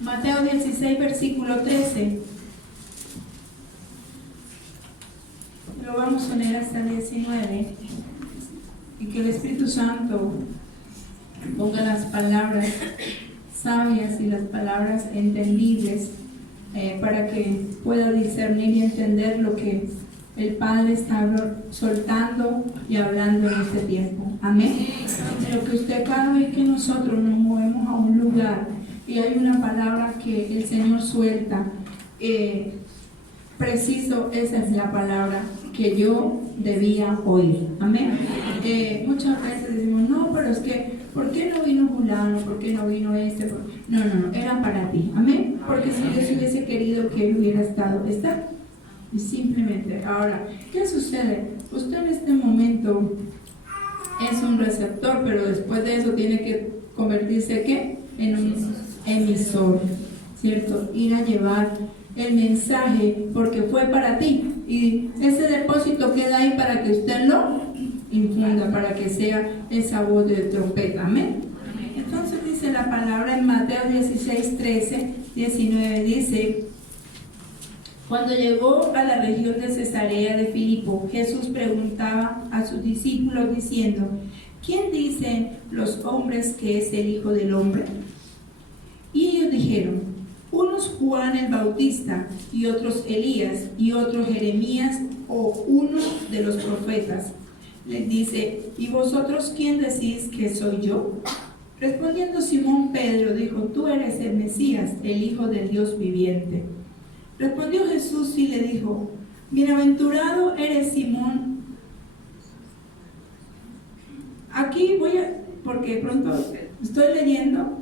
Mateo 16, versículo 13. Lo vamos a leer hasta el 19. Y que el Espíritu Santo ponga las palabras sabias y las palabras entendibles para que pueda discernir y entender lo que el Padre está soltando y hablando en este tiempo. Amén. Pero que usted, cada vez que nosotros nos movemos a un lugar y hay una palabra que el Señor suelta, preciso, esa es la palabra que yo debía oír. Amén. Muchas veces decimos, no, pero es que, ¿por qué no vino fulano? ¿Por qué no vino este? No, era para ti. Amén. Porque si Dios hubiese querido que él hubiera estado, está. Y simplemente, ahora, ¿qué sucede? Usted en este momento es un receptor, pero después de eso tiene que convertirse, ¿qué? En un emisor, ¿cierto? Ir a llevar el mensaje porque fue para ti. Y ese depósito queda ahí para que usted lo infunda, para que sea esa voz de trompeta. Amén. Entonces dice la palabra en Mateo 16, 13, 19, dice: cuando llegó a la región de Cesarea de Filipo, Jesús preguntaba a sus discípulos diciendo: ¿quién dicen los hombres que es el Hijo del Hombre? Y ellos dijeron: unos Juan el Bautista, y otros Elías, y otros Jeremías, o uno de los profetas. Les dice: ¿y vosotros quién decís que soy yo? Respondiendo Simón Pedro dijo: tú eres el Mesías, el Hijo del Dios viviente. Respondió Jesús y le dijo: bienaventurado eres Simón. Aquí porque pronto estoy leyendo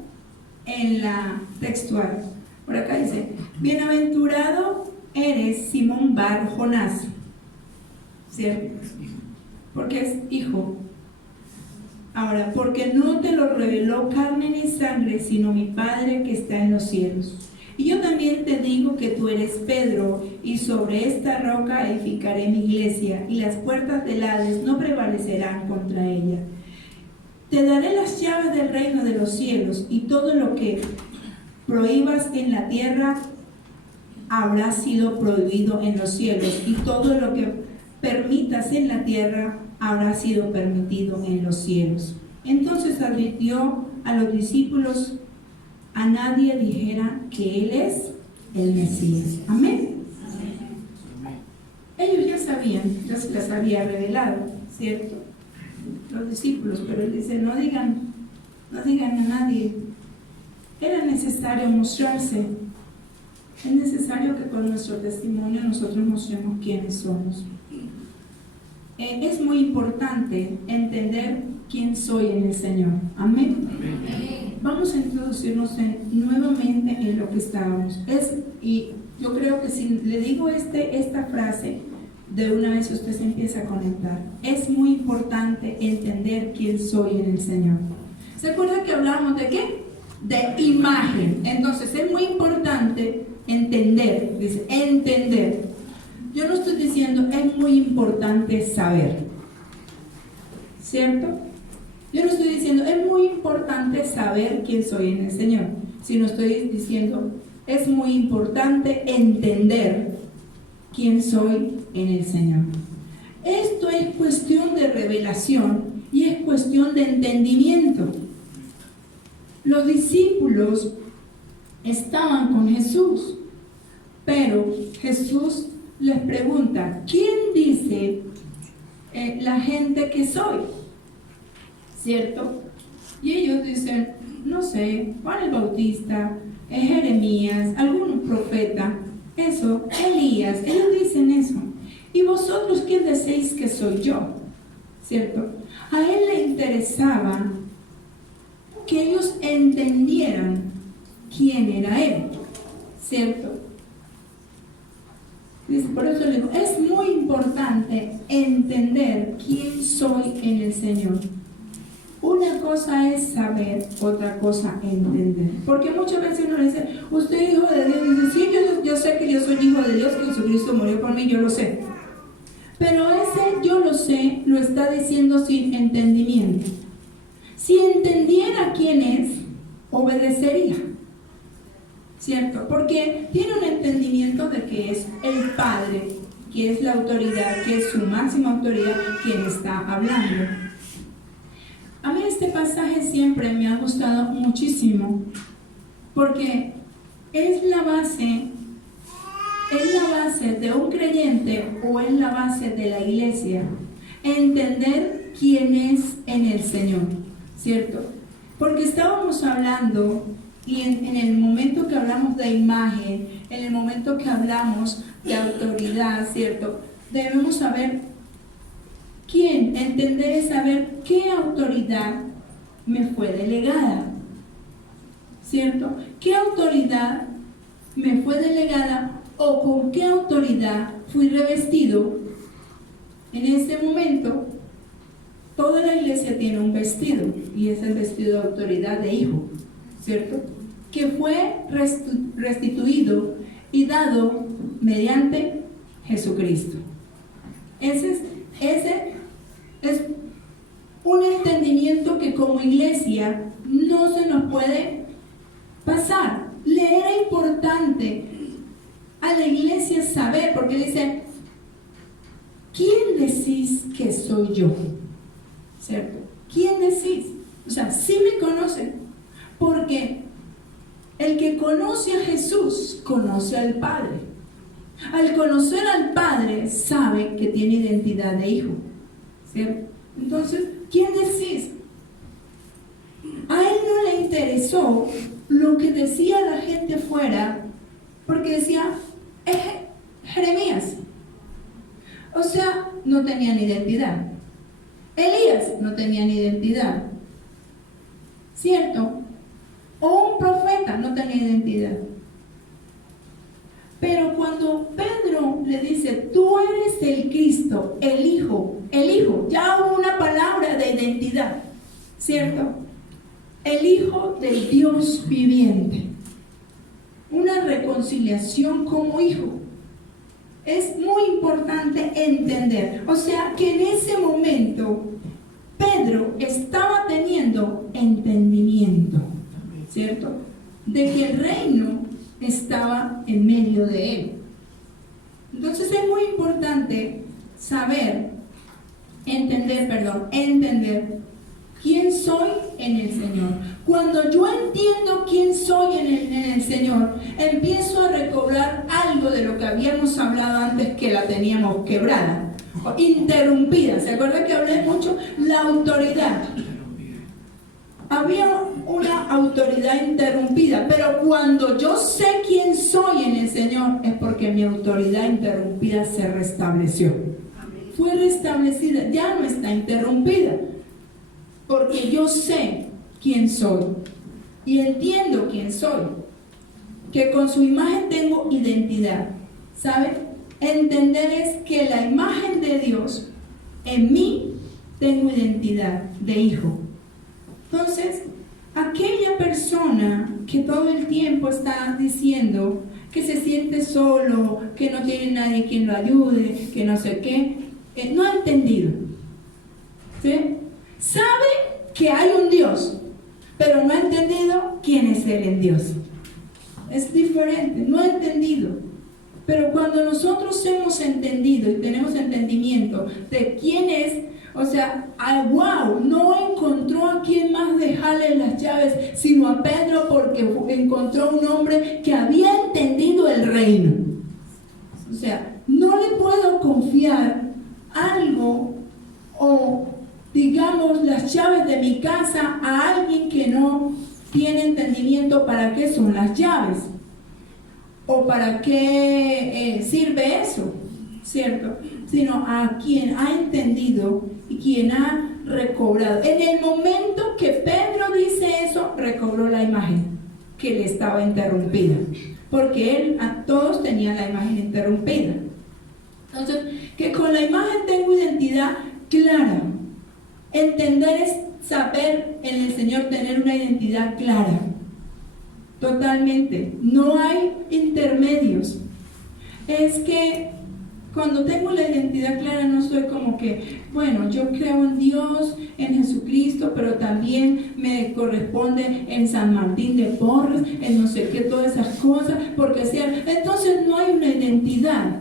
en la textual. Por acá dice: bienaventurado eres Simón Bar Jonás, ¿cierto? Porque es hijo. Ahora, porque no te lo reveló carne ni sangre, sino mi Padre que está en los cielos. Y yo también te digo que tú eres Pedro, y sobre esta roca edificaré mi iglesia, y las puertas del Hades no prevalecerán contra ella. Te daré las llaves del reino de los cielos, y todo lo que prohíbas en la tierra habrá sido prohibido en los cielos, y todo lo que permitas en la tierra habrá sido permitido en los cielos. Entonces advirtió a los discípulos: a nadie dijera que él es el Mesías. Amén. Ellos ya sabían, ya se las había revelado, ¿cierto? Los discípulos, pero él dice: no digan a nadie. Era necesario mostrarse. Es necesario que con nuestro testimonio nosotros mostremos quiénes somos. Es muy importante entender quién soy en el Señor. Amén. Vamos a introducirnos nuevamente en lo que estábamos. Y yo creo que si le digo esta frase, de una vez usted se empieza a conectar. Es muy importante entender quién soy en el Señor. ¿Se acuerda que hablábamos de qué? De imagen. Entonces es muy importante entender. Dice, entender. Yo no estoy diciendo es muy importante saber, ¿cierto? Yo no estoy diciendo es muy importante saber quién soy en el Señor, sino estoy diciendo es muy importante entender quién soy en el Señor. Esto es cuestión de revelación y es cuestión de entendimiento. Los discípulos estaban con Jesús, pero Jesús les pregunta: ¿quién dice la gente que soy? ¿Cierto? Y ellos dicen: no sé, Juan el Bautista, Jeremías, algún profeta, eso, Elías. Ellos dicen eso. ¿Y vosotros quién decís que soy yo? ¿Cierto? A él le interesaba que ellos entendieran quién era él, ¿cierto? Por eso le digo, es muy importante entender quién soy en el Señor. Una cosa es saber, otra cosa entender. Porque muchas veces uno dice: usted es hijo de Dios. Y dice: sí, yo sé que yo soy hijo de Dios, que Jesucristo murió por mí, yo lo sé. Pero ese yo lo sé lo está diciendo sin entendimiento. Si entendiera quién es, obedecería. ¿cierto? Porque tiene un entendimiento de que es el Padre, que es la autoridad, que es su máxima autoridad quien está hablando. A mí este pasaje siempre me ha gustado muchísimo, porque es la base de un creyente o es la base de la iglesia, entender quién es en el Señor, ¿cierto? Porque estábamos hablando, y en el momento que hablamos de imagen, en el momento que hablamos de autoridad, ¿cierto? Debemos saber quién, entender es saber qué autoridad me fue delegada, ¿cierto? ¿Qué autoridad me fue delegada o con qué autoridad fui revestido? En este momento, toda la iglesia tiene un vestido, y es el vestido de autoridad de hijo, ¿cierto? Que fue restituido y dado mediante Jesucristo. Ese es un entendimiento que como iglesia no se nos puede pasar. Le era importante a la iglesia saber, porque dice, ¿quién decís que soy yo? ¿Cierto? ¿Quién decís? O sea, sí me conocen, porque el que conoce a Jesús conoce al Padre. Al conocer al Padre sabe que tiene identidad de hijo, ¿cierto? Entonces, ¿quién decís? A él no le interesó lo que decía la gente fuera, porque decía, es Jeremías. O sea, no tenían identidad. Elías no tenían identidad, ¿cierto? O un profeta no tenía identidad. Pero cuando Pedro le dice, tú eres el Cristo, el Hijo, ya hubo una palabra de identidad, ¿cierto? El Hijo del Dios viviente. Una reconciliación como hijo. Es muy importante entender. O sea, que en ese momento Pedro estaba teniendo entendimiento, ¿cierto? De que el reino estaba en medio de él. Entonces es muy importante entender quién soy en el Señor. Cuando yo entiendo quién soy en el Señor, empiezo a recobrar algo de lo que habíamos hablado antes, que la teníamos quebrada, interrumpida. ¿Se acuerda que hablé mucho? La autoridad. Había una autoridad interrumpida, pero cuando yo sé quién soy en el Señor, es porque mi autoridad interrumpida se restableció. Fue restablecida, ya no está interrumpida, porque yo sé quién soy y entiendo quién soy, que con su imagen tengo identidad, ¿sabe? Entender es que la imagen de Dios en mí tengo identidad de hijo. Entonces, aquella persona que todo el tiempo está diciendo que se siente solo, que no tiene nadie quien lo ayude, que no sé qué, no ha entendido, ¿sí? Sabe que hay un Dios, pero no ha entendido quién es Él en Dios. Es diferente, no ha entendido. Pero cuando nosotros hemos entendido y tenemos entendimiento de quién es, o sea, wow, no encontró a quien más dejarle las llaves, sino a Pedro, porque encontró un hombre que había entendido el reino. O sea, no le puedo confiar algo o, digamos, las llaves de mi casa a alguien que no tiene entendimiento para qué son las llaves o para qué sirve eso, ¿cierto? Sino a quien ha entendido y quien ha recobrado. En el momento que Pedro dice eso, recobró la imagen que le estaba interrumpida, porque él, a todos tenían la imagen interrumpida. Entonces, que con la imagen tengo identidad clara. Entender es saber en el Señor, tener una identidad clara. Totalmente. No hay intermedios. Es que Cuando tengo la identidad clara, no soy como que, bueno, yo creo en Dios, en Jesucristo, pero también me corresponde en San Martín de Porres, en no sé qué, todas esas cosas, porque entonces no hay una identidad,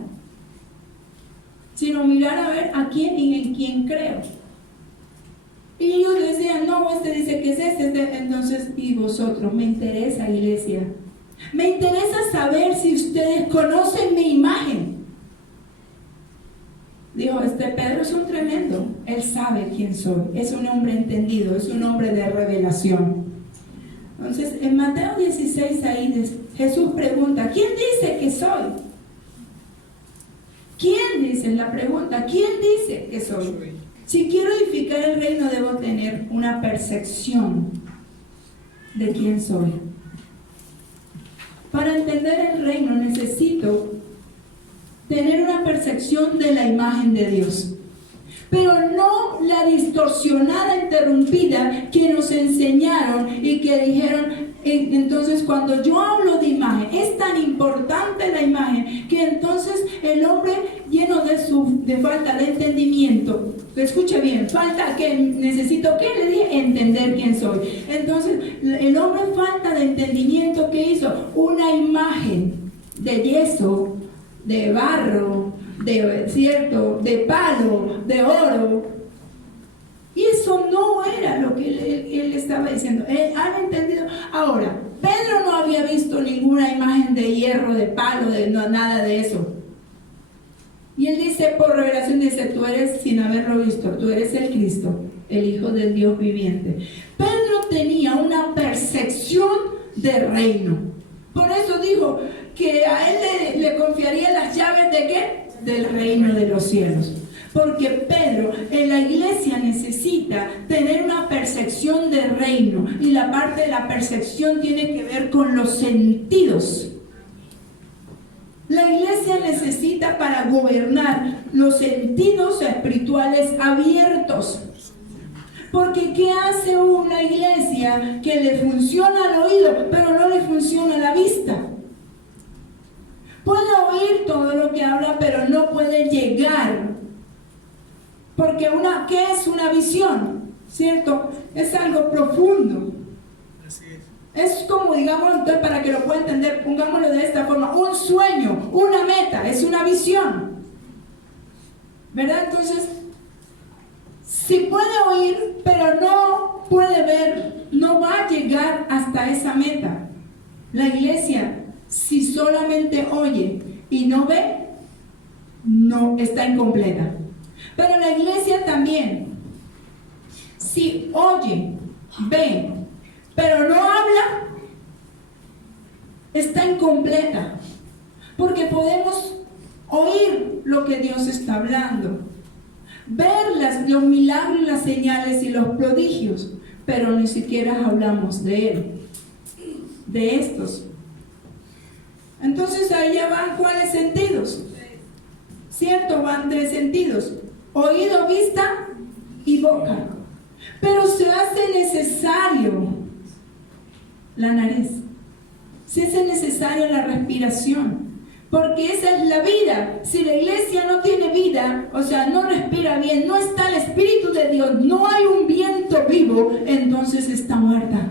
sino mirar a ver a quién y en quién creo. Y ellos decían, no, este dice que es este, entonces, y vosotros, me interesa, iglesia, me interesa saber si ustedes conocen mi imagen. Dijo, Pedro es un tremendo, él sabe quién soy, es un hombre entendido, es un hombre de revelación. Entonces, en Mateo 16, ahí Jesús pregunta, ¿quién dice que soy? ¿Quién dice? La pregunta, ¿quién dice que soy? Si quiero edificar el reino, debo tener una percepción de quién soy. Para entender el reino necesito tener una percepción de la imagen de Dios, pero no la distorsionada, interrumpida que nos enseñaron y que dijeron. Entonces, cuando yo hablo de imagen, es tan importante la imagen que entonces el hombre lleno de falta de entendimiento, escuche bien, falta que necesito, ¿qué le dije? Entender quién soy. Entonces, el hombre falta de entendimiento, ¿qué hizo? Una imagen de yeso, de barro, de palo, de oro. Y eso no era lo que él estaba diciendo. ¿Han entendido? Ahora, Pedro no había visto ninguna imagen de hierro, de palo, nada de eso. Y él dice, por revelación, dice, tú eres, sin haberlo visto, tú eres el Cristo, el Hijo del Dios viviente. Pedro tenía una percepción de reino. Por eso dijo que a él le confiaría las llaves ¿de qué? Del reino de los cielos. Porque Pedro en la iglesia necesita tener una percepción de reino, y la parte de la percepción tiene que ver con los sentidos. La iglesia necesita para gobernar los sentidos espirituales abiertos. Porque ¿qué hace una iglesia que le funciona al oído pero no le funciona a la vista? Puede oír todo lo que habla pero no puede llegar. Porque ¿qué es una visión? ¿Cierto? Es algo profundo. Así es. Es como, digamos, entonces, para que lo pueda entender, pongámoslo de esta forma: un sueño, una meta, es una visión. ¿Verdad? Entonces, si puede oír, pero no puede ver, no va a llegar hasta esa meta. La iglesia, si solamente oye y no ve, no está incompleta. Pero la iglesia también, si oye, ve, pero no habla, está incompleta. Porque podemos oír lo que Dios está hablando, ver los milagros, las señales y los prodigios, pero ni siquiera hablamos de Él, de estos. Entonces ahí ya van ¿cuáles sentidos? ¿Cierto? Van 3 sentidos: oído, vista y boca. Pero se hace necesario la nariz, se hace necesario la respiración, porque esa es la vida. Si la iglesia no tiene vida, o sea, no respira bien, no está el Espíritu de Dios, no hay un viento vivo, entonces está muerta.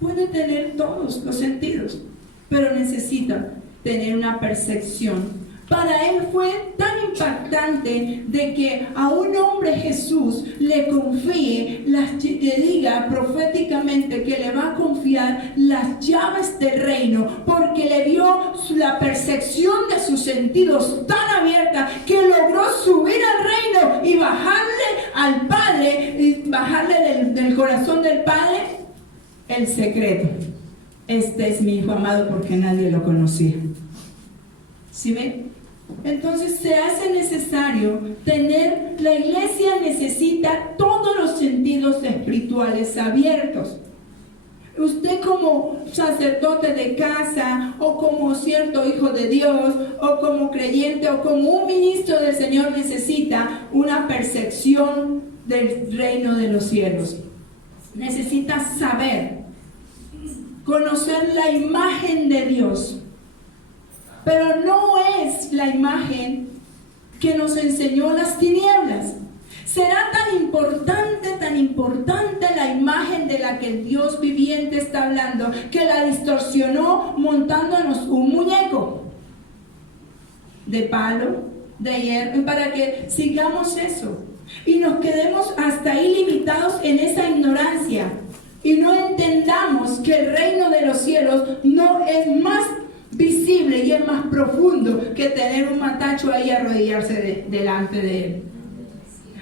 Puede tener todos los sentidos, pero necesita tener una percepción. Para él fue tan impactante de que a un hombre Jesús le confíe, le diga proféticamente que le va a confiar las llaves del reino, porque le dio la percepción de sus sentidos tan abierta que logró subir al reino y bajarle al Padre, y bajarle del corazón del Padre el secreto: este es mi Hijo amado, porque nadie lo conocía. ¿Sí ven? Entonces se hace necesario la iglesia necesita todos los sentidos espirituales abiertos. Usted como sacerdote de casa, o como cierto hijo de Dios, o como creyente, o como un ministro del Señor, necesita una percepción del reino de los cielos. Necesita saber, conocer la imagen de Dios. Pero no es la imagen que nos enseñó las tinieblas. Será tan importante la imagen de la que el Dios viviente está hablando, que la distorsionó montándonos un muñeco de palo, de hierro, para que sigamos eso y nos quedemos hasta ahí limitados en esa ignorancia y no entendamos que el reino de los cielos no es más visible y es más profundo que tener un matacho ahí arrodillarse delante de él.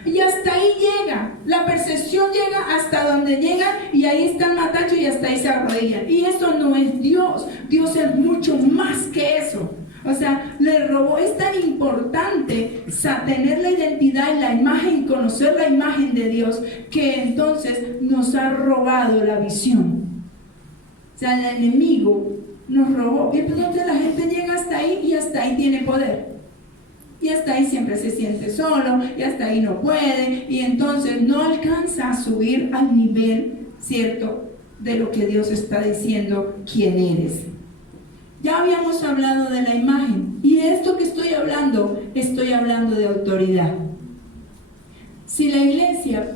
Y hasta ahí llega, la percepción llega hasta donde llega y ahí está el matacho y hasta ahí se arrodillan. Y eso no es Dios, Dios es mucho más que eso. O sea, le robó, es tan importante tener la identidad y la imagen, conocer la imagen de Dios, que entonces nos ha robado la visión. O sea, el enemigo nos robó. Y entonces la gente llega hasta ahí y hasta ahí tiene poder. Y hasta ahí siempre se siente solo, y hasta ahí no puede, y entonces no alcanza a subir al nivel, ¿cierto?, de lo que Dios está diciendo quién eres. Ya habíamos hablado de la imagen, y de esto que estoy hablando de autoridad. Si la iglesia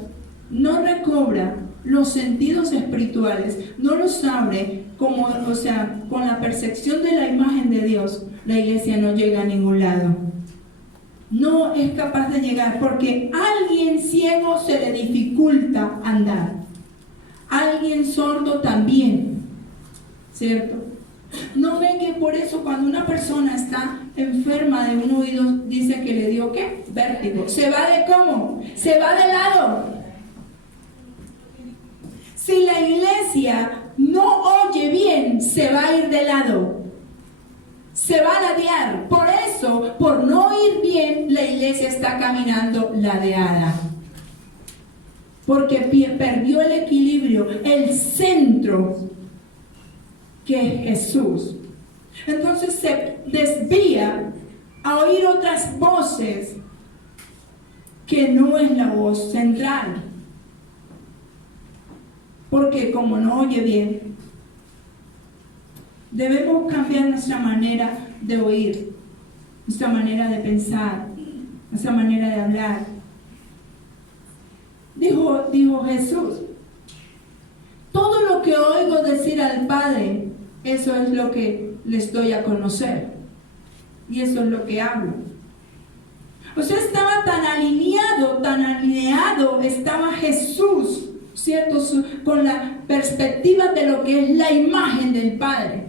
no recobra los sentidos espirituales, no los abre con la percepción de la imagen de Dios, la iglesia no llega a ningún lado. No es capaz de llegar, porque a alguien ciego se le dificulta andar. A alguien sordo también, ¿cierto? ¿No ven que por eso cuando una persona está enferma de un oído, dice que le dio ¿qué? Vértigo. ¿Se va de cómo? Se va de lado. Si la iglesia no oye bien, se va a ir de lado. Se va a ladear. Por eso, por no oír bien, la iglesia está caminando ladeada. Porque perdió el equilibrio, el centro, que es Jesús. Entonces se desvía a oír otras voces que no es la voz central. Porque como no oye bien, debemos cambiar nuestra manera de oír, nuestra manera de pensar, nuestra manera de hablar. Dijo Jesús, todo lo que oigo decir al Padre, eso es lo que les doy a conocer. Y eso es lo que hablo. O sea, estaba tan alineado estaba Jesús, ¿cierto? Con la perspectiva de lo que es la imagen del Padre.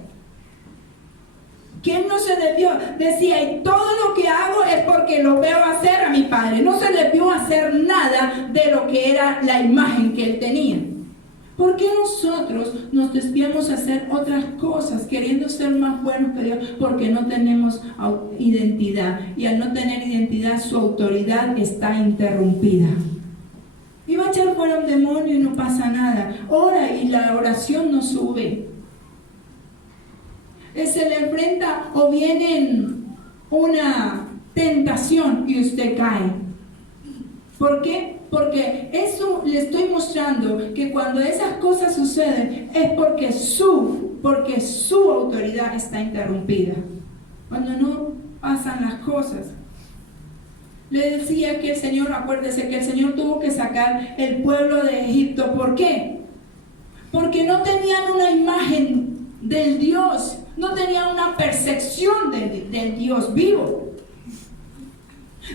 Que él no se debió, decía, y todo lo que hago es porque lo veo hacer a mi Padre. No se le vio hacer nada de lo que era la imagen que él tenía. ¿Por qué nosotros nos desviamos a hacer otras cosas, queriendo ser más buenos que Dios? Porque no tenemos identidad. Y al no tener identidad, su autoridad está interrumpida. Iba a echar fuera un demonio y no pasa nada. Ora y la oración no sube. Se le enfrenta o viene una tentación y usted cae. ¿Por qué? Porque eso le estoy mostrando que cuando esas cosas suceden es porque su autoridad está interrumpida. Cuando no pasan las cosas. Le decía que el Señor, acuérdese que el Señor tuvo que sacar el pueblo de Egipto. ¿Por qué? Porque no tenían una imagen del Dios, no tenían una percepción del Dios vivo.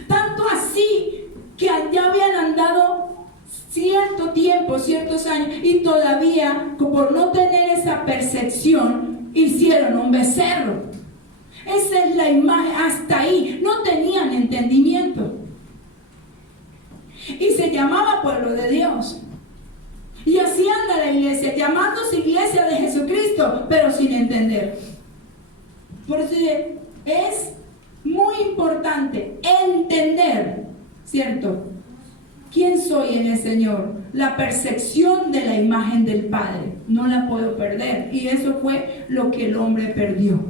Tanto así que ya habían andado cierto tiempo, ciertos años, y todavía, por no tener esa percepción, hicieron un becerro. Esa es la imagen, hasta ahí, no tenían entendimiento. Y se llamaba pueblo de Dios. Y así anda la iglesia, llamándose iglesia de Jesucristo, pero sin entender. Por eso es muy importante entender, ¿cierto? ¿Quién soy en el Señor? La percepción de la imagen del Padre. No la puedo perder. Y eso fue lo que el hombre perdió.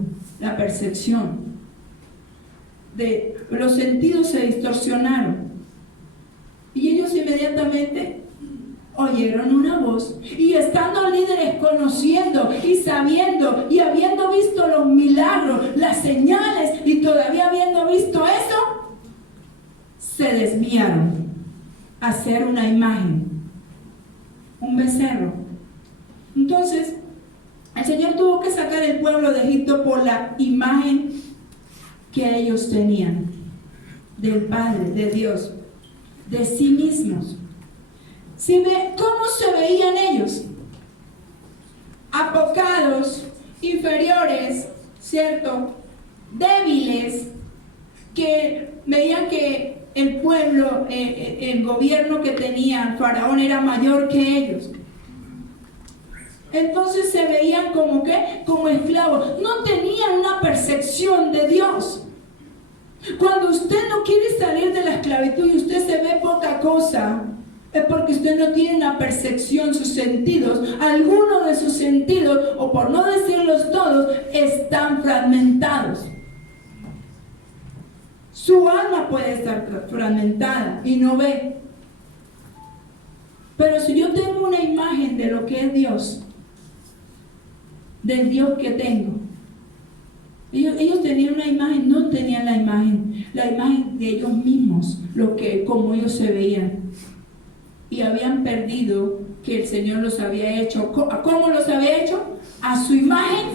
La percepción. Los sentidos se distorsionaron. Y ellos inmediatamente oyeron una voz, y estando líderes conociendo y sabiendo y habiendo visto los milagros, las señales, y todavía habiendo visto eso, desviaron a hacer una imagen, un becerro. Entonces, el Señor tuvo que sacar el pueblo de Egipto por la imagen que ellos tenían del Padre, de Dios, de sí mismos. ¿Sí ve cómo se veían ellos? Apocados, inferiores, ¿cierto? Débiles, que veían que el pueblo, el gobierno que tenía el faraón era mayor que ellos. Entonces se veían como ¿qué? Como esclavos. No tenían una percepción de Dios. Cuando usted no quiere salir de la esclavitud y usted se ve poca cosa, es porque usted no tiene una percepción, sus sentidos, algunos de sus sentidos, o por no decirlos todos, están fragmentados. Su alma puede estar fragmentada y no ve. Pero si yo tengo una imagen de lo que es Dios, del Dios que tengo, ellos tenían una imagen, no tenían la imagen de ellos mismos, como ellos se veían. Y habían perdido que el Señor los había hecho. ¿Cómo los había hecho? A su imagen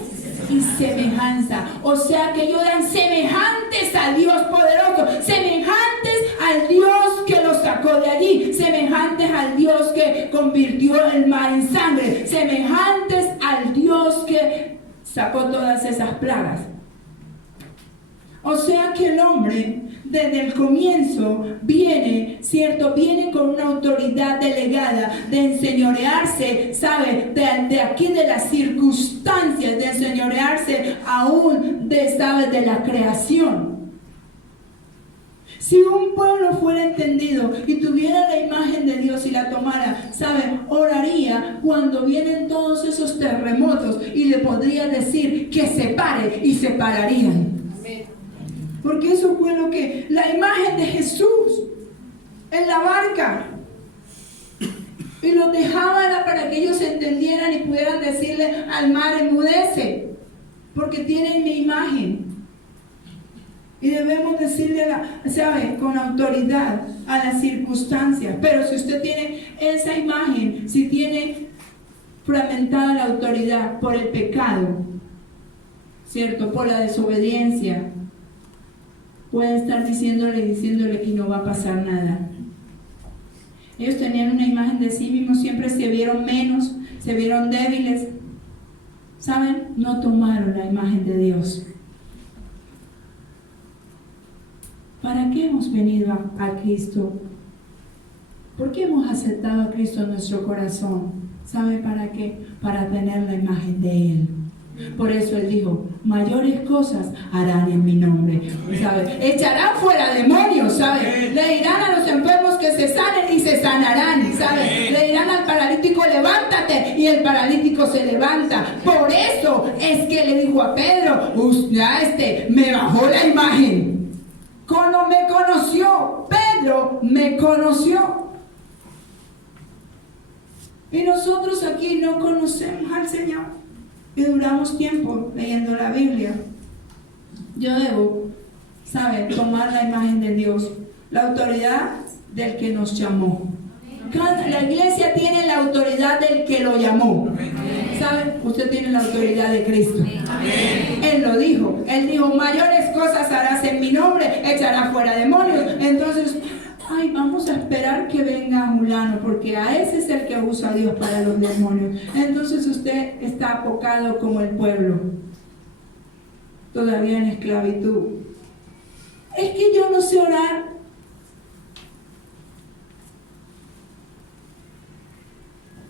y semejanza. O sea que ellos eran semejantes al Dios poderoso, semejantes al Dios que los sacó de allí, semejantes al Dios que convirtió el mar en sangre, semejantes al Dios que sacó todas esas plagas. O sea que el hombre desde el comienzo viene, ¿cierto? Viene con una autoridad delegada de enseñorearse, ¿sabe? De aquí de las circunstancias, de enseñorearse aún ¿sabe? De la creación. Si un pueblo fuera entendido y tuviera la imagen de Dios y la tomara, ¿sabe? Oraría cuando vienen todos esos terremotos y le podría decir que se pare y se pararían. Porque eso fue lo que, la imagen de Jesús en la barca. Y los dejaba para que ellos entendieran y pudieran decirle al mar, enmudece, porque tienen mi imagen. Y debemos decirle, ¿sabe? Con autoridad a las circunstancias. Pero si usted tiene esa imagen, si tiene fragmentada la autoridad por el pecado, ¿cierto? Por la desobediencia, puede estar diciéndole y no va a pasar nada. Ellos tenían una imagen de sí mismos, siempre se vieron menos, se vieron débiles. ¿Saben? No tomaron la imagen de Dios. ¿Para qué hemos venido a Cristo? ¿Por qué hemos aceptado a Cristo en nuestro corazón? ¿Sabe para qué? Para tener la imagen de Él. Por eso Él dijo, mayores cosas harán en mi nombre, ¿sabe? Echarán fuera demonios, ¿sabe? Le dirán a los enfermos que se sanen y se sanarán, ¿sabe? Le dirán al paralítico, levántate, y el paralítico se levanta. Por eso es que le dijo a Pedro, me bajó la imagen. Cuando me conoció, Pedro me conoció. Y nosotros aquí no conocemos al Señor. Y duramos tiempo leyendo la Biblia. Yo debo, ¿sabe? Tomar la imagen de Dios, la autoridad del que nos llamó. La iglesia tiene la autoridad del que lo llamó. ¿Sabe? Usted tiene la autoridad de Cristo. Él lo dijo. Él dijo, mayores cosas harás en mi nombre, echarás fuera demonios. Entonces, vamos a esperar que venga fulano, porque a ese es el que usa a Dios para los demonios. Entonces usted está apocado como el pueblo, todavía en esclavitud. Es que yo no sé orar.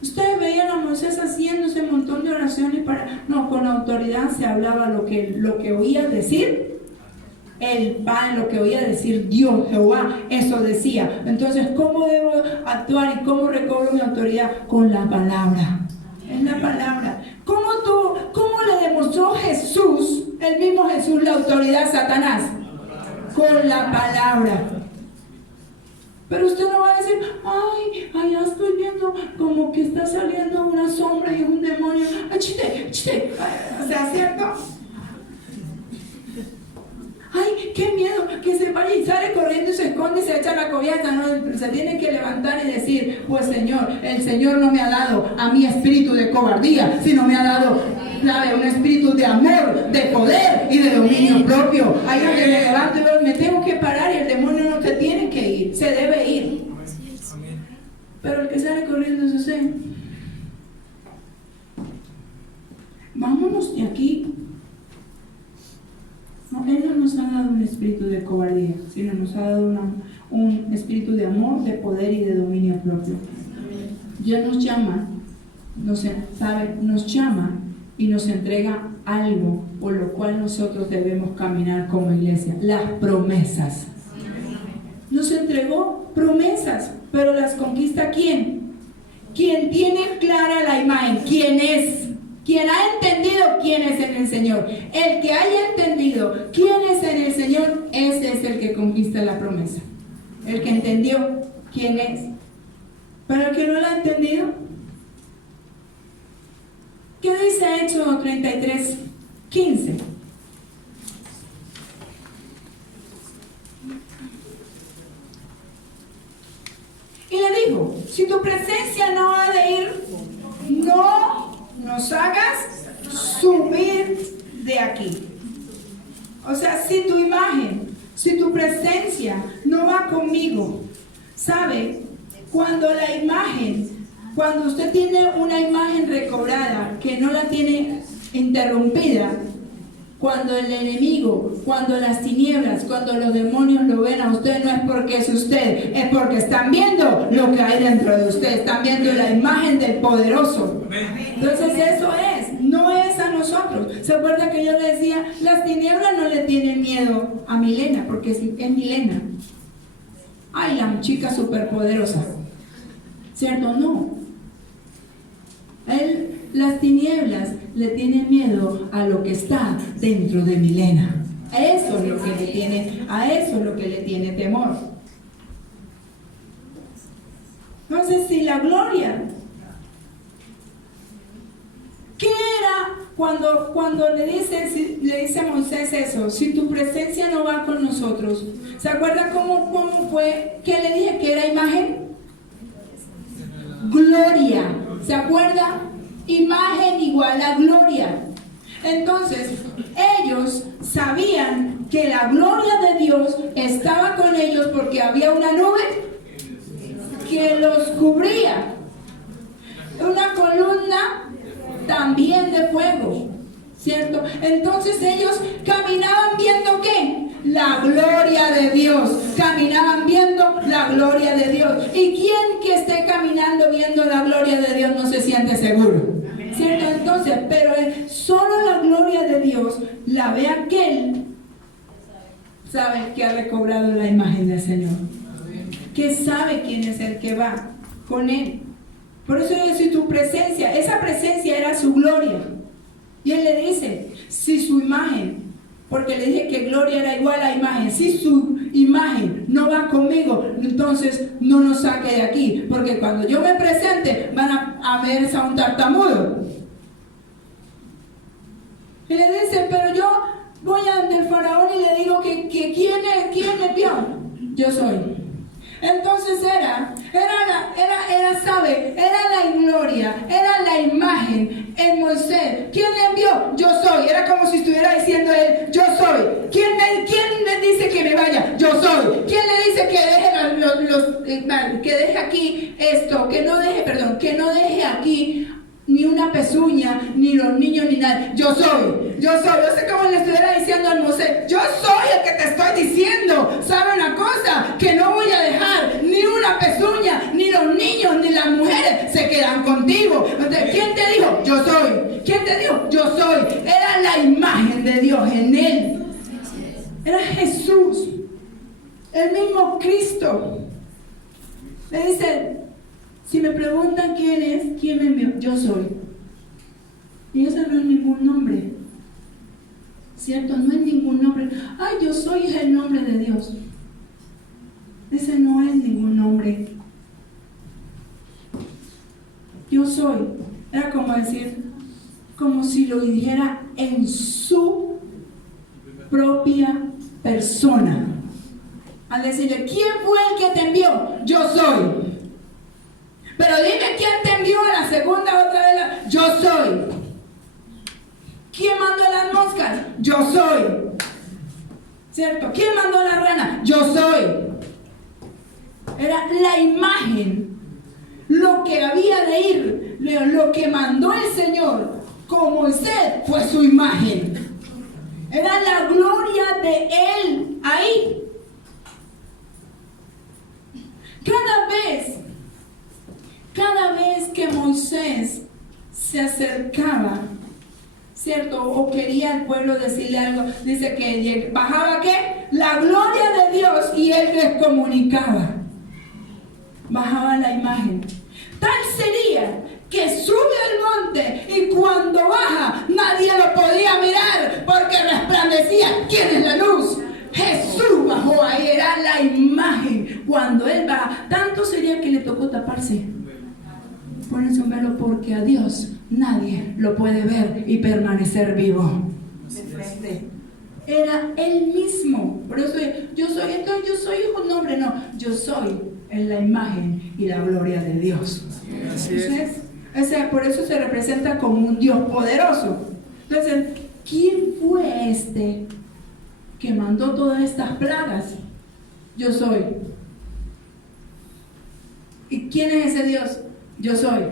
Ustedes veían a Moisés haciendo ese montón de oraciones con autoridad se hablaba lo que oía decir. El pan, lo que oía decir Dios, Jehová, eso decía. Entonces, ¿cómo debo actuar y cómo recobro mi autoridad? Con la palabra. Es la palabra. ¿Cómo le demostró Jesús, el mismo Jesús, la autoridad a Satanás? Con la palabra. Pero usted no va a decir, allá estoy viendo como que está saliendo una sombra y un demonio. O sea, ¿cierto? qué miedo, que se vaya y sale corriendo y se esconde y se echa la cobiza. No, se tiene que levantar y decir, pues Señor, el Señor no me ha dado a mí espíritu de cobardía, sino me ha dado, ¿sabe?, un espíritu de amor, de poder y de dominio propio. Ahí donde me levanto y veo, me tengo que parar y el demonio no se tiene que ir, se debe ir. Pero el que sale corriendo es usted. Vámonos de aquí. No, Él no nos ha dado un espíritu de cobardía, sino nos ha dado un espíritu de amor, de poder y de dominio propio. Dios nos llama, nos llama y nos entrega algo por lo cual nosotros debemos caminar como iglesia: las promesas. Nos entregó promesas, pero las conquista ¿quién? Quien tiene clara la imagen, ¿quién es? Quien ha entendido quién es en el Señor. El que haya entendido quién es en el Señor, ese es el que conquista la promesa. El que entendió quién es. Pero el que no lo ha entendido, ¿qué dice Éxodo 33:15? Y le dijo: si tu presencia no ha de ir, no nos hagas subir de aquí. O sea, si tu imagen, si tu presencia no va conmigo, ¿sabe? Cuando usted tiene una imagen recobrada, que no la tiene interrumpida, cuando el enemigo, cuando las tinieblas, cuando los demonios lo ven a usted, no es porque es usted, es porque están viendo lo que hay dentro de usted, están viendo la imagen del poderoso. Entonces eso es, no es a nosotros. ¿Se acuerda que yo le decía, las tinieblas no le tienen miedo a Milena, porque es Milena? Ay, la chica superpoderosa, ¿cierto? No. Las tinieblas le tienen miedo a lo que está dentro de Milena. A eso es lo que le tiene temor. Entonces, si la gloria, ¿qué era cuando le dice a Moisés eso? Si tu presencia no va con nosotros. ¿Se acuerda cómo fue? ¿Qué le dije que era imagen? Gloria. ¿Se acuerda? Imagen igual a gloria. Entonces, ellos sabían que la gloria de Dios estaba con ellos porque había una nube que los cubría. Una columna también de fuego, ¿cierto? Entonces ellos caminaban viendo ¿qué? La gloria de Dios. Caminaban viendo la gloria de Dios. ¿Y quién que esté caminando viendo la gloria de Dios no se siente seguro? ¿Cierto? Entonces, pero solo la gloria de Dios la ve aquel, sabe, que ha recobrado la imagen del Señor, que sabe quién es el que va con él. Por eso yo decía, tu presencia, esa presencia era su gloria. Y él le dice, si su imagen, porque le dije que gloria era igual a imagen, si su imagen no va conmigo, entonces no nos saque de aquí, porque cuando yo me presente van a ver a un tartamudo. Y le dice, pero yo voy ante el faraón y le digo que ¿quién me vio? Yo soy. Entonces ¿sabe? Era la gloria, era la imagen en Moisés. ¿Quién le envió? Yo soy. Era como si estuviera diciendo él, yo soy. ¿Quién le dice que me vaya? Yo soy. ¿Quién le dice que deje aquí esto? Que no deje aquí ni una pezuña, ni los niños, ni nada. Yo soy. Yo sé como le estuviera diciendo al Moisés, yo soy el que te estoy diciendo. ¿Sabe una cosa? Que no voy a dejar ni una pezuña, ni los niños, ni las mujeres se quedan contigo. Entonces, ¿quién te dijo? Yo soy. ¿Quién te dijo? Yo soy. Era la imagen de Dios en él. Era Jesús, el mismo Cristo. Le dice, si me preguntan quién es, quién me envió, yo soy. Y ese no es ningún nombre, ¿cierto? No es ningún nombre. Ay, yo soy es el nombre de Dios. Ese no es ningún nombre. Yo soy. Era como decir, como si lo dijera en su propia persona. Al decirle, ¿quién fue el que te envió? Yo soy. Pero dime quién te envió a la segunda otra vez. Yo soy. ¿Quién mandó las moscas? Yo soy. ¿Cierto? ¿Quién mandó la rana? Yo soy. Era la imagen, lo que había de ir, lo que mandó el Señor con Moisés fue su imagen. Era la gloria de Él ahí. Cada vez que Moisés se acercaba, ¿cierto? O quería el pueblo decirle algo, dice que bajaba ¿qué? La gloria de Dios y Él les comunicaba. Bajaba la imagen. Tal sería que sube al monte y cuando baja nadie lo podía mirar porque resplandecía. ¿Quién es la luz? Jesús bajó ahí, era la imagen. Cuando Él baja, tanto sería que le tocó taparse, ponerse un velo, porque a Dios nadie lo puede ver y permanecer vivo. Era Él mismo. Por eso yo soy, entonces yo soy hijo, no, hombre, no, yo soy en la imagen y la gloria de Dios. Entonces, por eso se representa como un Dios poderoso. Entonces, ¿quién fue este que mandó todas estas plagas? Yo soy. ¿Y quién es ese Dios? Yo soy.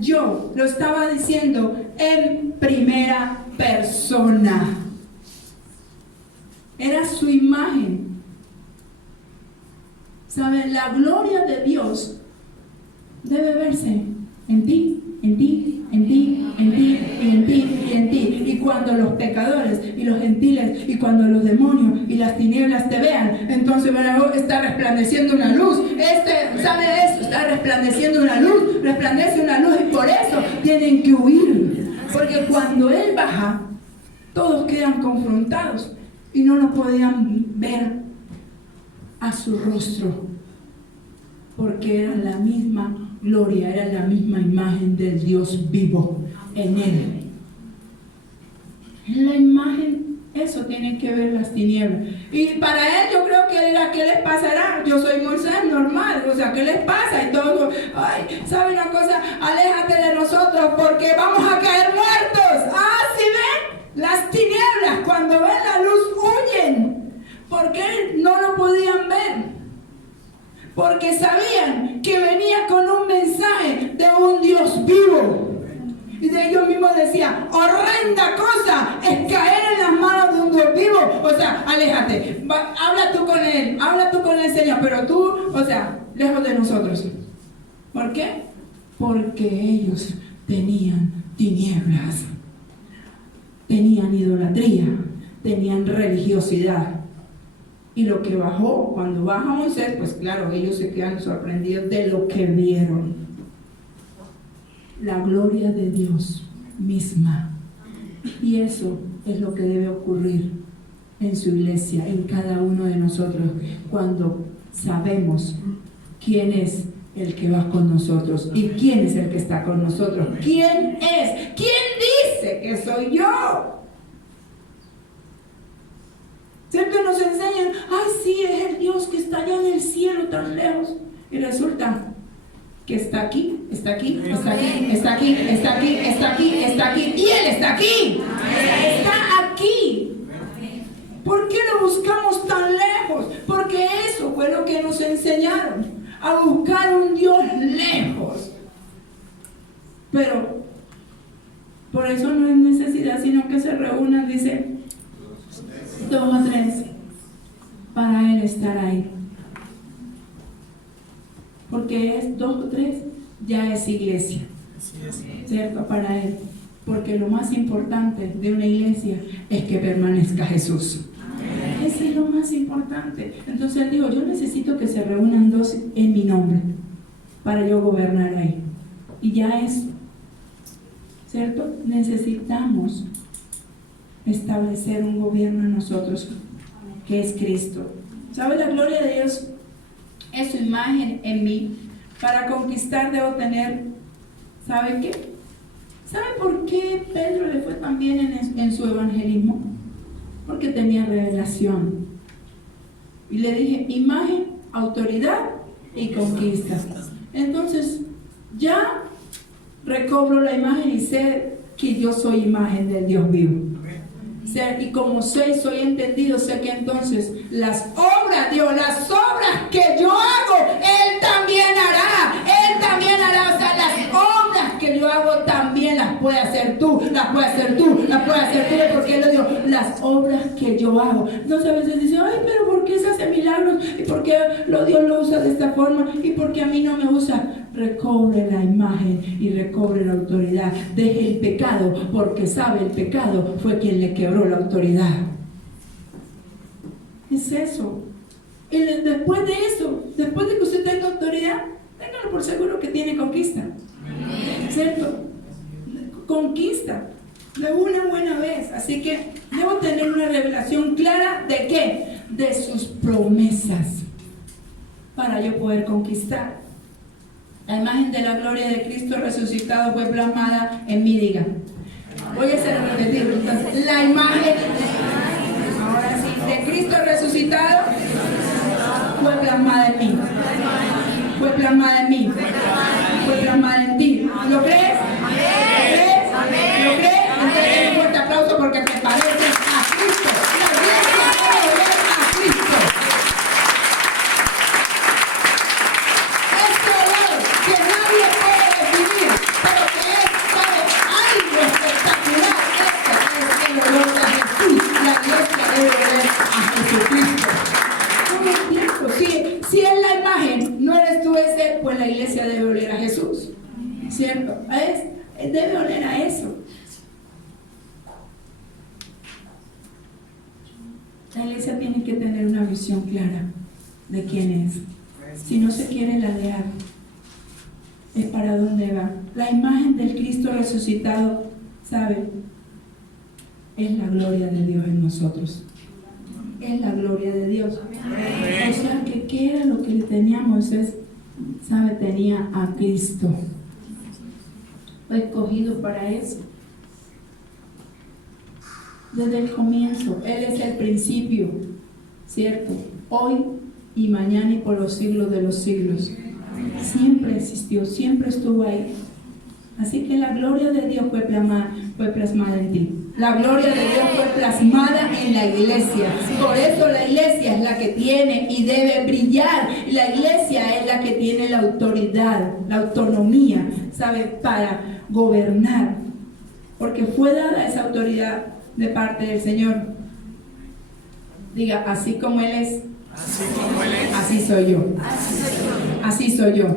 Yo lo estaba diciendo en primera persona. Era su imagen. ¿Saben? La gloria de Dios debe verse en ti, en ti, en ti, en ti, y en ti, y en ti. Y cuando los pecadores y los gentiles y cuando los demonios y las tinieblas te vean, entonces van a estar resplandeciendo una luz. ¿Sabe eso? Está resplandeciendo una luz, resplandece una luz, y por eso tienen que huir. Porque cuando Él baja, todos quedan confrontados y no lo podían ver a su rostro, porque era la misma gloria, era la misma imagen del Dios vivo en Él. En la imagen, eso tienen que ver las tinieblas. Y para Él yo creo que era, ¿qué les pasará? Yo soy Moisés, normal, o sea, ¿qué les pasa? Y todo, ay, ¿sabe una cosa? Aléjate de nosotros porque vamos a caer muertos. Ah, ¿sí ven? Las tinieblas, cuando ven la luz, huyen. Porque no lo podían ver, porque sabían que venía con un mensaje de un Dios vivo. Y de ellos mismos decían, horrenda cosa es caer en las manos de un Dios vivo. O sea, aléjate, habla tú con el Señor, pero tú, o sea, lejos de nosotros. ¿Por qué? Porque ellos tenían tinieblas, tenían idolatría, tenían religiosidad. Y lo que bajó, cuando baja Moisés, pues claro, ellos se quedan sorprendidos de lo que vieron. La gloria de Dios misma. Y eso es lo que debe ocurrir en su iglesia, en cada uno de nosotros, cuando sabemos quién es el que va con nosotros y quién es el que está con nosotros. ¿Quién es? ¿Quién dice que soy yo? Siempre nos enseñan, ay sí, es el Dios que está allá en el cielo tan lejos. Y resulta que está aquí, está aquí, está aquí, está aquí, está aquí, está aquí, está aquí. Y Él está aquí. Está aquí. ¿Por qué lo buscamos tan lejos? Porque eso fue lo que nos enseñaron, a buscar un Dios lejos. Pero por eso no es necesidad, sino que se reúnan, dice, 2 o 3, para Él estar ahí. Porque es 2 o 3, ya es iglesia, ¿cierto? Para Él. Porque lo más importante de una iglesia es que permanezca Jesús. Eso es lo más importante. Entonces Él dijo, yo necesito que se reúnan 2 en mi nombre para yo gobernar ahí. Y ya es, ¿cierto? Necesitamos establecer un gobierno en nosotros, que es Cristo. ¿Sabe? La gloria de Dios es su imagen en mí. Para conquistar debo tener, ¿sabe qué? ¿Sabe por qué Pedro le fue tan bien en su evangelismo? porque tenía revelación. Y le dije, imagen, autoridad y conquista. Entonces, ya recobro la imagen y sé que yo soy imagen del Dios vivo. Y como soy entendido, sé que entonces las obras, Dios, las obras que yo hago, Él también hará. Él también hará. O sea, las obras que yo hago también las puede hacer tú, las puede hacer tú, las puede hacer tú, porque Él lo dijo, las obras que yo hago. Entonces a veces dice, ay, pero ¿por qué se hace milagros? ¿Y por qué Dios lo usa de esta forma? ¿Y por qué a mí no me usa? Recobre la imagen y recobre la autoridad. Deje el pecado, porque sabe, el pecado fue quien le quebró la autoridad. Es eso. Y después de eso, después de que usted tenga autoridad, téngalo por seguro que tiene conquista. ¿Cierto? Conquista de una buena vez. Así que debo tener una revelación clara de ¿qué? De sus promesas, para yo poder conquistar. La imagen de la gloria de Cristo resucitado fue plasmada en mí, diga. Voy a hacer repetir. Entonces, la imagen, ahora sí, de Cristo resucitado fue plasmada en mí. Fue plasmada en mí. Fue plasmada en ti. ¿Lo crees? ¿Lo crees? ¿Lo crees? Entonces, un fuerte aplauso porque te parece a Cristo. La iglesia debe ver a Cristo. Que nadie puede definir, pero que es, ¿sabe? Algo espectacular. Este es el olor de Jesús. La iglesia debe ver a Jesucristo. ¿Cómo explico? Si es la imagen, no eres tú ese, pues la iglesia debe oler a Jesús. ¿Cierto? Debe oler a eso. La iglesia tiene que tener una visión clara de quién es. Si no se quiere ladear, es para dónde va. La imagen del Cristo resucitado, ¿sabe? Es la gloria de Dios en nosotros. Es la gloria de Dios. O sea, que ¿qué era lo que le tenía a Moisés? ¿Sabe? Tenía a Cristo. Fue escogido para eso. Desde el comienzo. Él es el principio, ¿cierto? Hoy y mañana y por los siglos de los siglos. Siempre existió, siempre estuvo ahí. Así que la gloria de Dios fue plasmada en ti. La gloria de Dios fue plasmada en la iglesia. Por eso la iglesia es la que tiene y debe brillar. Y la iglesia es la que tiene la autoridad, la autonomía, ¿sabe? Para gobernar. Porque fue dada esa autoridad de parte del Señor. Diga, así como Él es, así soy yo. Así soy yo.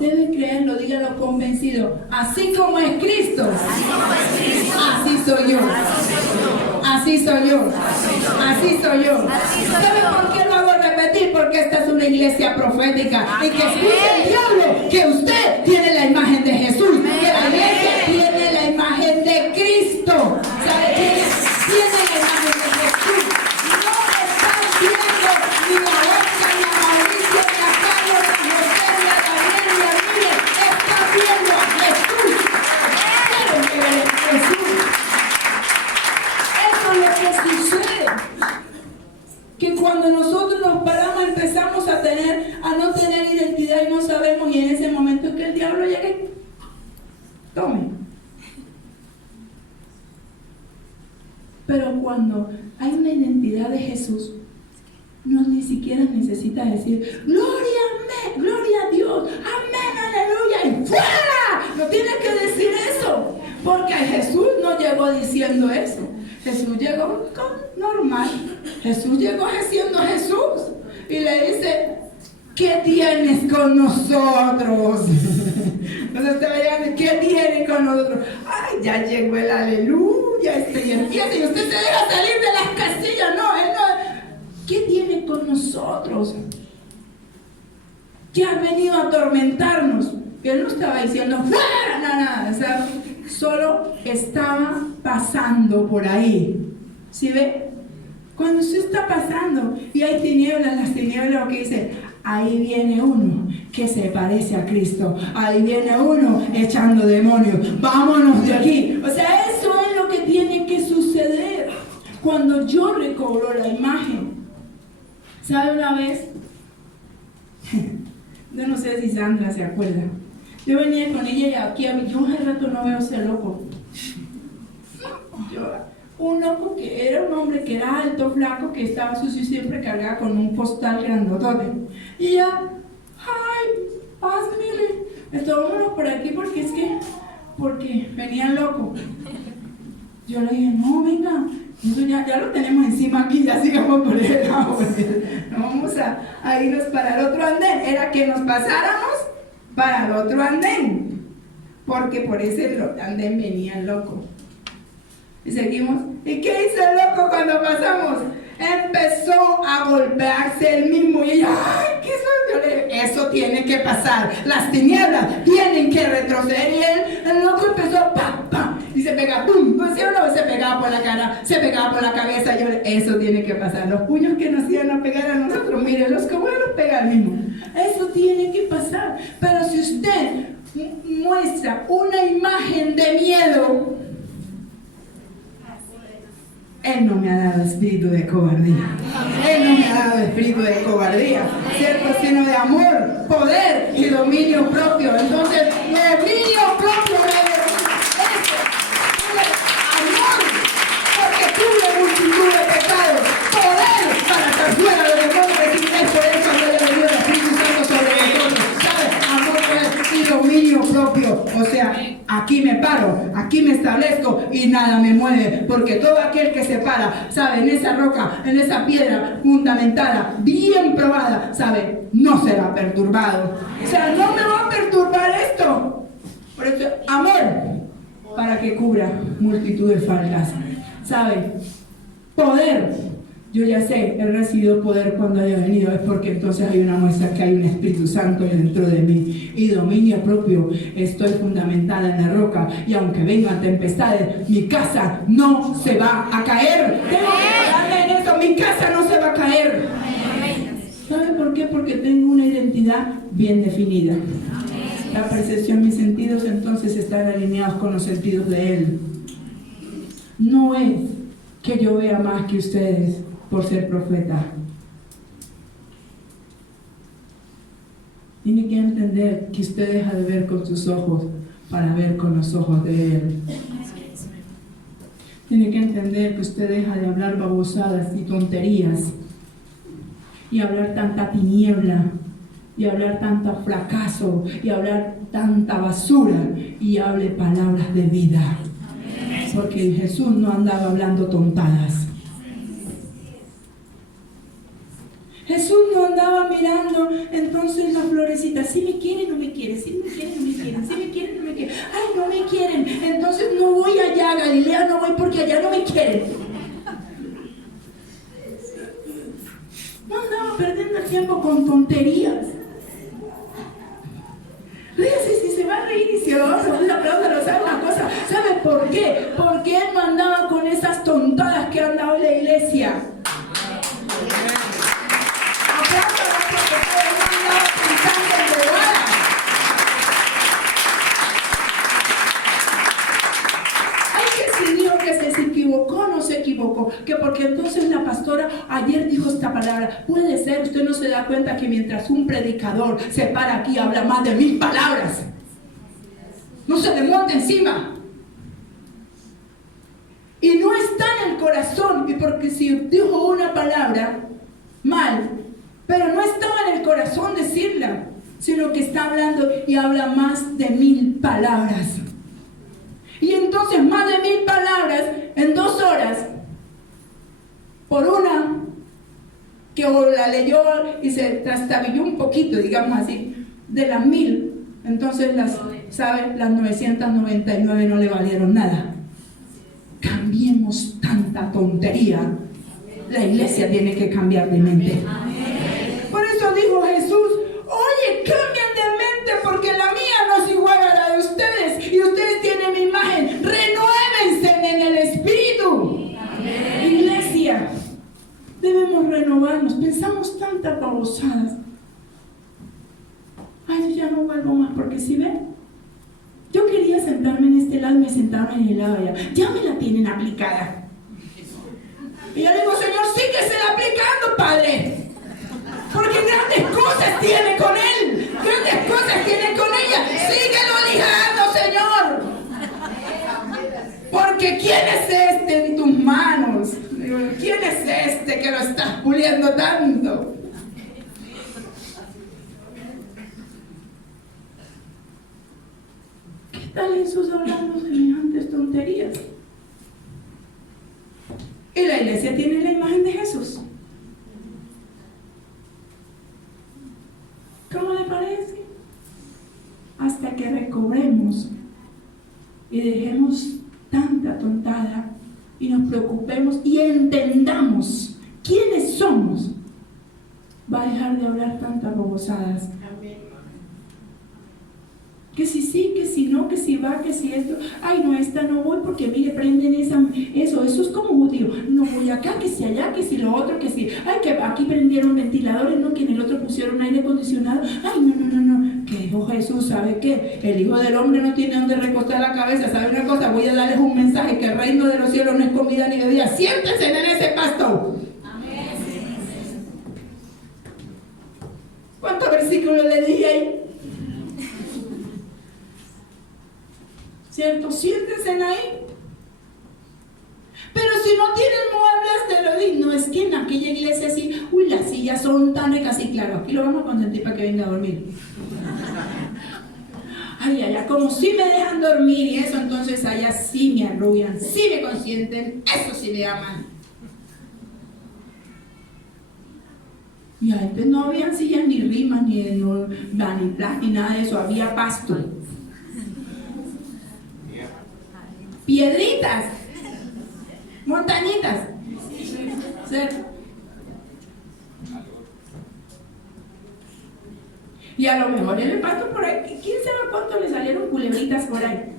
Debe creerlo, dígalo convencido. Así como es Cristo, así soy yo. Así soy yo. Así soy yo. ¿Sabe por qué lo hago repetir? Porque esta es una iglesia profética. Y que escuche el diablo que usted tiene la imagen de Jesús. Que la iglesia tiene la imagen de Cristo. ¿Sabe? Tiene la imagen de Jesús. No están viendo ni a Oscar, ni a Mauricio, ni a Carlos, ni a José, ni a Daniel, ni a Miguel. Están viendo a Jesús. Quieren ver a Jesús. Eso es lo que sucede. Que cuando nosotros nos paramos empezamos a no tener identidad y no sabemos, y en ese momento es que el diablo llegue. Tome. Pero cuando hay una identidad de Jesús, no ni siquiera necesita decir gloria a Dios, amén, aleluya, y fuera. No tiene que decir eso, porque Jesús no llegó diciendo eso. Jesús llegó normal. Jesús llegó siendo Jesús y le dice, ¿qué tienes con nosotros? Entonces usted va llegando, ¿qué tiene con nosotros? Ay, ya llegó el aleluya, y empieza, y usted se deja salir de las casillas. No, él no. ¿Qué tiene con nosotros? ¿Qué ha venido a atormentarnos? Que él no estaba diciendo fuera, nada, o sea, solo estaba pasando por ahí. ¿Sí ve? Cuando usted está pasando y hay tinieblas, las tinieblas, lo que dice, ahí viene uno que se parece a Cristo, ahí viene uno echando demonios, vámonos de aquí. O sea, eso es lo que tiene que suceder. Cuando cuando yo recobro la imagen. ¿Sabe una vez? Yo no sé si Sandra se acuerda. Yo venía con ella y aquí, yo hace rato no veo ese loco. Un loco que era un hombre que era alto, flaco, que estaba sucio y siempre cargaba con un costal grandotote. Y ella, ay, pásmele, vámonos por aquí porque venía loco. Yo le dije, no, venga, eso ya lo tenemos encima aquí, ya sigamos por el lado. No vamos a irnos para el otro andén. Era que nos pasáramos para el otro andén, porque por ese andén venía el loco. Y seguimos. ¿Y qué hizo el loco cuando pasamos? Empezó a golpearse él mismo. Y ella, ¡ay, qué suerte! Eso tiene que pasar. Las tinieblas tienen que retroceder. Y el loco empezó, ¡pam, pam! Y se pegaba, ¡pum! ¿No sé, no? Se pegaba por la cara, se pegaba por la cabeza. Eso tiene que pasar. Los puños que nos iban a pegar a nosotros, mírenlos como él los pega al mismo. Eso tiene que pasar. Pero si usted muestra una imagen de miedo, Él no me ha dado espíritu de cobardía. Él no me ha dado espíritu de cobardía, ¿cierto? Sino de amor, poder y dominio propio. Entonces, dominio propio es amor, porque cubre multitud de pecados. Poder para estar fuera de los demonios. Es por eso que le dio el Espíritu Santo sobre nosotros. ¿Sabes? Amor, poder y dominio propio. O sea, aquí me paro, aquí me establezco y nada me mueve, porque todo aquel que se para, sabe, en esa roca, en esa piedra fundamentada, bien probada, sabe, no será perturbado. O sea, no me va a perturbar esto. Por eso, amor, para que cubra multitud de faltas. ¿Sabe? Poder. Yo ya sé, he recibido poder cuando haya venido, es porque entonces hay una muestra que hay un Espíritu Santo dentro de mí. Y dominio propio, estoy fundamentada en la roca, y aunque vengan tempestades, mi casa no se va a caer. Tengo que pararme en eso, mi casa no se va a caer. ¿Sabe por qué? Porque tengo una identidad bien definida. La percepción, mis sentidos entonces están alineados con los sentidos de Él. No es que yo vea más que ustedes por ser profeta. Tiene que entender que usted deja de ver con sus ojos para ver con los ojos de Él. Tiene que entender que usted deja de hablar babosadas y tonterías y hablar tanta tiniebla y hablar tanto fracaso y hablar tanta basura y hable palabras de vida. Porque Jesús no andaba hablando tontadas. Jesús no andaba mirando entonces las florecitas. Si me quieren, no me quieren. Si me quieren, no me quieren. Si me quieren, no me quieren. Ay, no me quieren. Entonces no voy allá a Galilea, no voy porque allá no me quieren. No andaba perdiendo el tiempo con tonterías. Ríase si se va a reír y si lo vamos a hacer un aplauso, ¿sabe una cosa? ¿Sabe por qué? Porque él no andaba con esas tontadas que andaba en la iglesia. Que porque entonces la pastora ayer dijo esta palabra. Puede ser, usted no se da cuenta que mientras un predicador se para aquí habla más de 1000 palabras. No se le monta encima. Y no está en el corazón, y porque si dijo una palabra mal, pero no estaba en el corazón decirla, sino que está hablando y habla más de 1000 palabras. Y entonces más de 1000 palabras en 2 horas. Por una que la leyó y se trastabilló un poquito, digamos así, de las 1000, entonces las 999 no le valieron nada. Cambiemos tanta tontería. La iglesia tiene que cambiar de mente. Por eso dijo Jesús, oye, cambien de mente porque la mía no es igual a la de ustedes y ustedes tienen mi imagen. Renuévense en el espíritu. Iglesia, debemos renovarnos. Pensamos tantas babosadas. Ay, yo ya no vuelvo más, porque si ven, yo quería sentarme en este lado y me sentaron en el lado allá. Ya me la tienen aplicada. Y yo le digo, Señor, síguesela aplicando, Padre. Porque grandes cosas tiene con él. Grandes cosas tiene con ella. Síguelo lijando, Señor. Porque ¿quién es este en tus manos? Digo, ¿quién es este que lo estás puliendo tanto? ¿Qué tal Jesús hablando semejantes tonterías? Y la iglesia tiene la imagen de Jesús. ¿Cómo le parece? Hasta que recobremos y dejemos tanta tontada y nos preocupemos y entendamos quiénes somos, va a dejar de hablar tantas babosadas. Que si sí, que si no, que si va, que si esto. Ay, no, esta no voy porque mire, prenden eso es como judío. No voy acá, que si allá, que si lo otro, que si. Ay, que aquí prendieron ventiladores, no, que en el otro pusieron aire acondicionado. Ay, no. Que dijo Jesús, ¿sabe qué? El Hijo del Hombre no tiene donde recostar la cabeza. ¿Sabe una cosa? Voy a darles un mensaje, que el reino de los cielos no es comida ni bebida. Siéntense en ese pasto. Amén. ¿Cuántos versículos le dije ahí? ¿Cierto? Siéntense ahí. Pero si no tienen muebles de lo digno, es que en aquella iglesia así, uy, las sillas son tan ricas, y claro, aquí lo vamos a consentir para que venga a dormir. Ay, allá como si me dejan dormir y eso, entonces allá sí me arrullan, sí me consienten, eso sí me aman. Y antes no había sillas ni rimas, ni vanidad, ni nada de eso, había pasto. Piedritas, montañitas, ¿cierto? Y a lo mejor en el pasto por ahí, ¿quién sabe cuánto le salieron culebritas por ahí?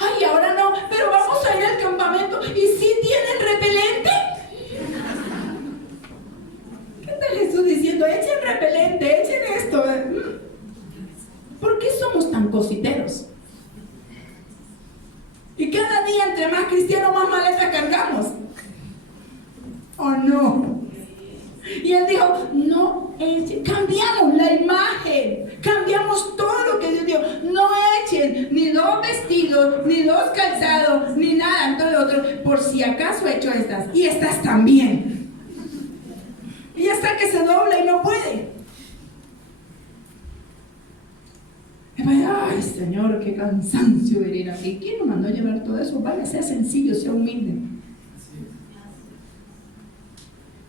Ay, ahora no, pero vamos a ir al campamento. ¿Y si tienen repelente? ¿Qué tal Jesús diciendo? Echen repelente, echen esto. ¿Por qué somos tan cositeros? Y cada día entre más cristianos más maletas cargamos. ¿O no? Y él dijo, no echen, cambiamos la imagen, cambiamos todo lo que Dios dijo. No echen ni dos vestidos, ni dos calzados, ni nada, todo lo otro, por si acaso he hecho estas, y estas también. Y hasta que se dobla y no puede. Ay, Señor, qué cansancio venir aquí. ¿Quién nos mandó a llevar todo eso? Vaya, sea sencillo, sea humilde.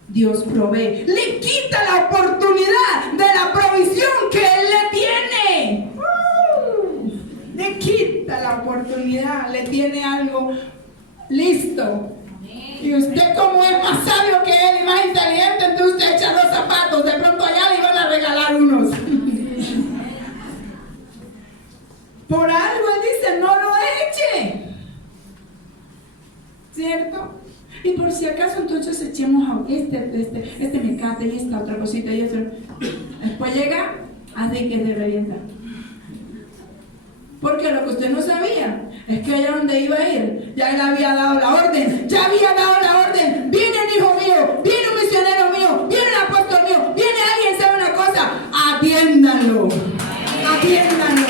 Dios provee. Le quita la oportunidad de la provisión que Él le tiene. Le quita la oportunidad. Le tiene algo listo. Y usted, como es más sabio que Él y más inteligente, entonces usted echa los zapatos. De pronto allá le iban a regalar unos. Por algo Él dice, no lo eche. ¿Cierto? Y por si acaso entonces echemos a este mecate y esta otra cosita y eso. Después llega, así que se revienta. Porque lo que usted no sabía es que allá donde iba a ir, ya Él había dado la orden. Ya había dado la orden. Viene un hijo mío, viene un misionero mío, viene un apóstol mío, viene alguien, sabe una cosa. Atiéndanlo. Atiéndanlo.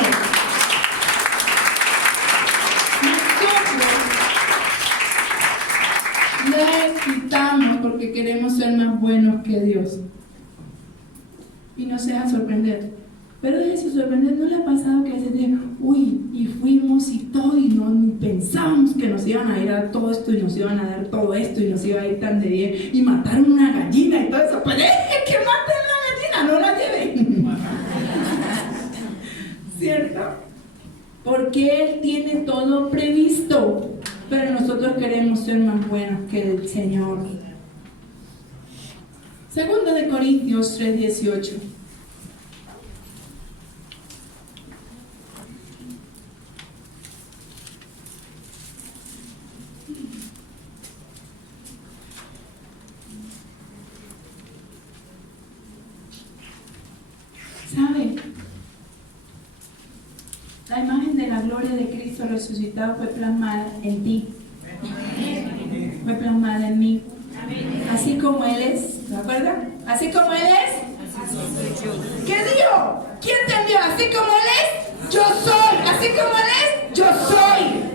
Le quitamos porque queremos ser más buenos que Dios. Y no se deja sorprender. Pero déjese sorprender, ¿no le ha pasado que se dice, uy, y fuimos y todo, y no pensábamos que nos iban a ir a todo esto, y nos iban a dar todo esto, y nos iba a ir tan de bien, y mataron una gallina y todo eso? Pues deje que maten la gallina, no la lleven. ¿Cierto? Porque Él tiene todo previsto. Pero nosotros queremos ser más buenos que el Señor. Segunda de Corintios 3:18. ¿Sabe? La imagen de la gloria de Cristo resucitado fue plasmada en ti. Fue plasmada en mí. Así como Él es, ¿de acuerdo? Así como Él es. ¿Qué dijo? ¿Quién entendió? Así como Él es, yo soy. Así como Él es, yo soy.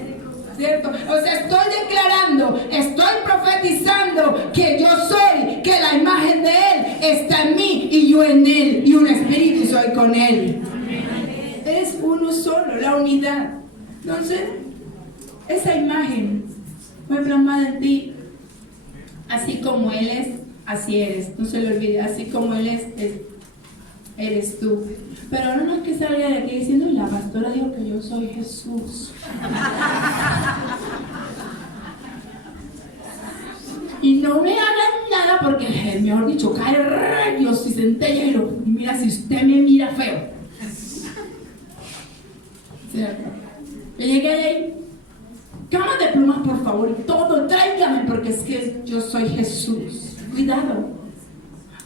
¿Cierto? O sea, estoy declarando, estoy profetizando que yo soy, que la imagen de Él está en mí y yo en Él, y un espíritu soy con Él. Es uno solo, la unidad. Entonces, esa imagen fue plasmada en ti. Así como Él es, así eres. No se lo olvide, así como Él es, eres tú. Pero no es que salga de aquí diciendo, la pastora dijo que yo soy Jesús. Y no me hagan nada porque, mejor dicho, cae rayos y centellas y lo mira, si usted me mira feo. ¿Cierto? Yo llegué ahí, cama de plumas por favor, y todo, tráigame, porque es que yo soy Jesús. Cuidado.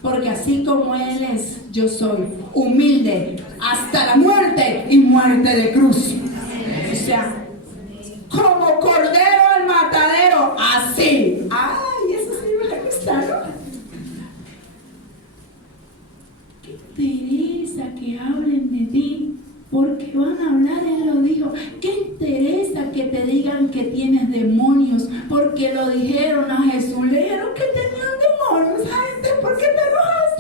Porque así como Él es, yo soy humilde hasta la muerte y muerte de cruz. O sea, como cordero al matadero, así. Ay, eso sí me gusta, ¿no? ¿Qué interesa que hablen de ti? Porque van a hablar, Él lo dijo. ¿Qué interesa que te digan que tienes demonios? Porque lo dijeron a Jesús. Le dijeron que tenían demonios. Ay, ¿por qué te enojas?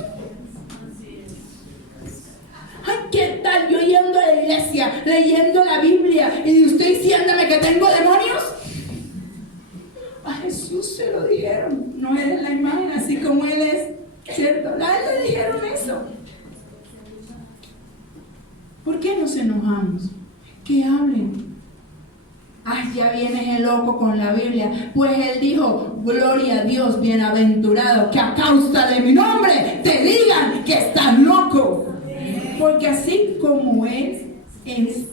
Ay, ¿qué tal yo yendo a la iglesia, leyendo la Biblia y usted diciéndome que tengo demonios? A Jesús se lo dijeron. No es la imagen así como Él es, ¿cierto? A Él le dijeron eso. ¿Por qué nos enojamos? Que hablen. Ay, ya vienes el loco con la Biblia. Pues Él dijo, gloria a Dios, bienaventurado, que a causa de mi nombre te digan que estás loco. Porque así como Él es,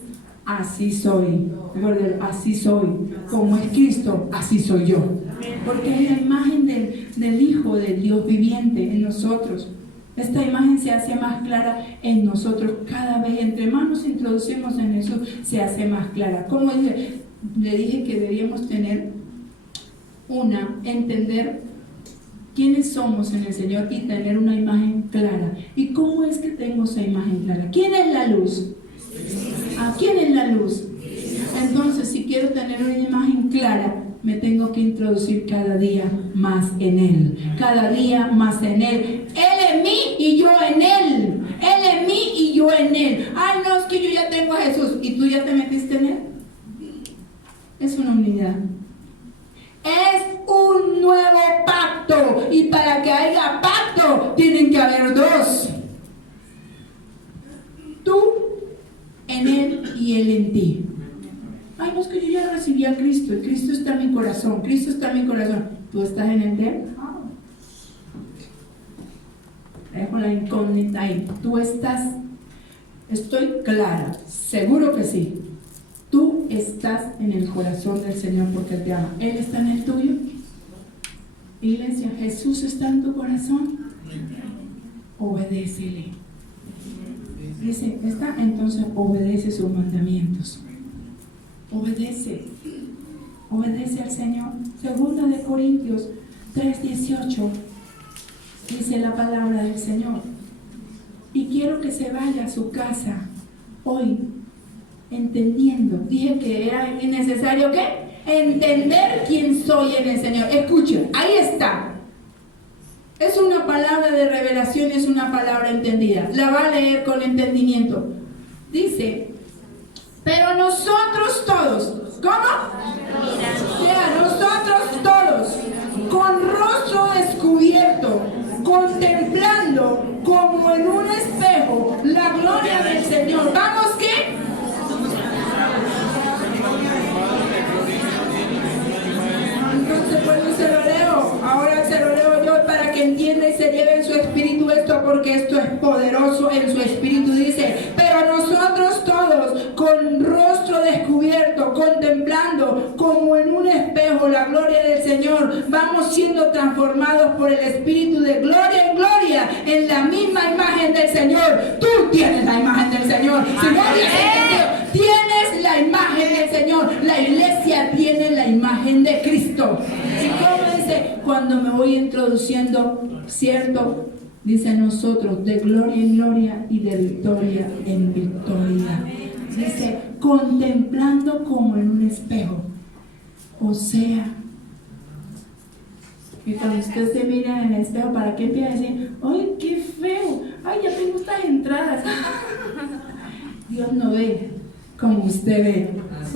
así soy. Así soy. Como es Cristo, así soy yo. Porque es la imagen del Hijo del Dios viviente en nosotros. Esta imagen se hace más clara en nosotros cada vez. Entre más nos introducimos en eso, se hace más clara. Como le dije que deberíamos tener entender quiénes somos en el Señor y tener una imagen clara. ¿Y cómo es que tengo esa imagen clara? ¿Quién es la luz? ¿A quién es la luz? Entonces, si quiero tener una imagen clara, me tengo que introducir cada día más en Él. Cada día más en Él. Él en mí y yo en Él. Él en mí y yo en Él. Ay, no, es que yo ya tengo a Jesús. ¿Y tú ya te metiste en Él? Es una unidad. Es un nuevo pacto. Y para que haya pacto, tienen que haber dos. Tú en Él y Él en ti. Ay, no, es que yo ya recibí a Cristo. El Cristo está en mi corazón. Cristo está en mi corazón. ¿Tú estás en el de Él? Dejo la incógnita ahí. ¿Tú estás? Estoy clara. Seguro que sí. Tú estás en el corazón del Señor porque Él te ama. ¿Él está en el tuyo? Iglesia, ¿Jesús está en tu corazón? Obedécele. Dice, ¿está? Entonces obedece sus mandamientos. Obedece al Señor. Segunda de Corintios 3:18 dice la palabra del Señor. Y quiero que se vaya a su casa hoy entendiendo. Dije que era necesario ¿qué? Entender quién soy en el Señor. Escuchen, ahí está. Es una palabra de revelación, es una palabra entendida. La va a leer con entendimiento. Dice, pero nosotros todos, ¿cómo? Nosotros todos, con rostro descubierto, contemplando como en un espejo la gloria del Señor. ¿Vamos qué? Entonces, pues se lo leo. Ahora se lo leo yo para que entienda y se lleve en su espíritu esto, porque esto es poderoso en su espíritu. Dice, pero nosotros todos, con rostro descubierto, contemplando como en un espejo la gloria del Señor, vamos siendo transformados por el Espíritu de gloria en gloria, en la misma imagen del Señor. Tú tienes la imagen del Señor. Si no habías entendido, tienes la imagen del Señor. La iglesia tiene la imagen de Cristo. Y como dice, cuando me voy introduciendo, ¿cierto? Dice nosotros, de gloria en gloria y de victoria en victoria. Dice, contemplando como en un espejo. O sea, que cuando usted se mira en el espejo, ¿para qué empieza a decir, ¡ay, qué feo! ¡Ay, ya tengo estas entradas! Dios no ve como usted ve.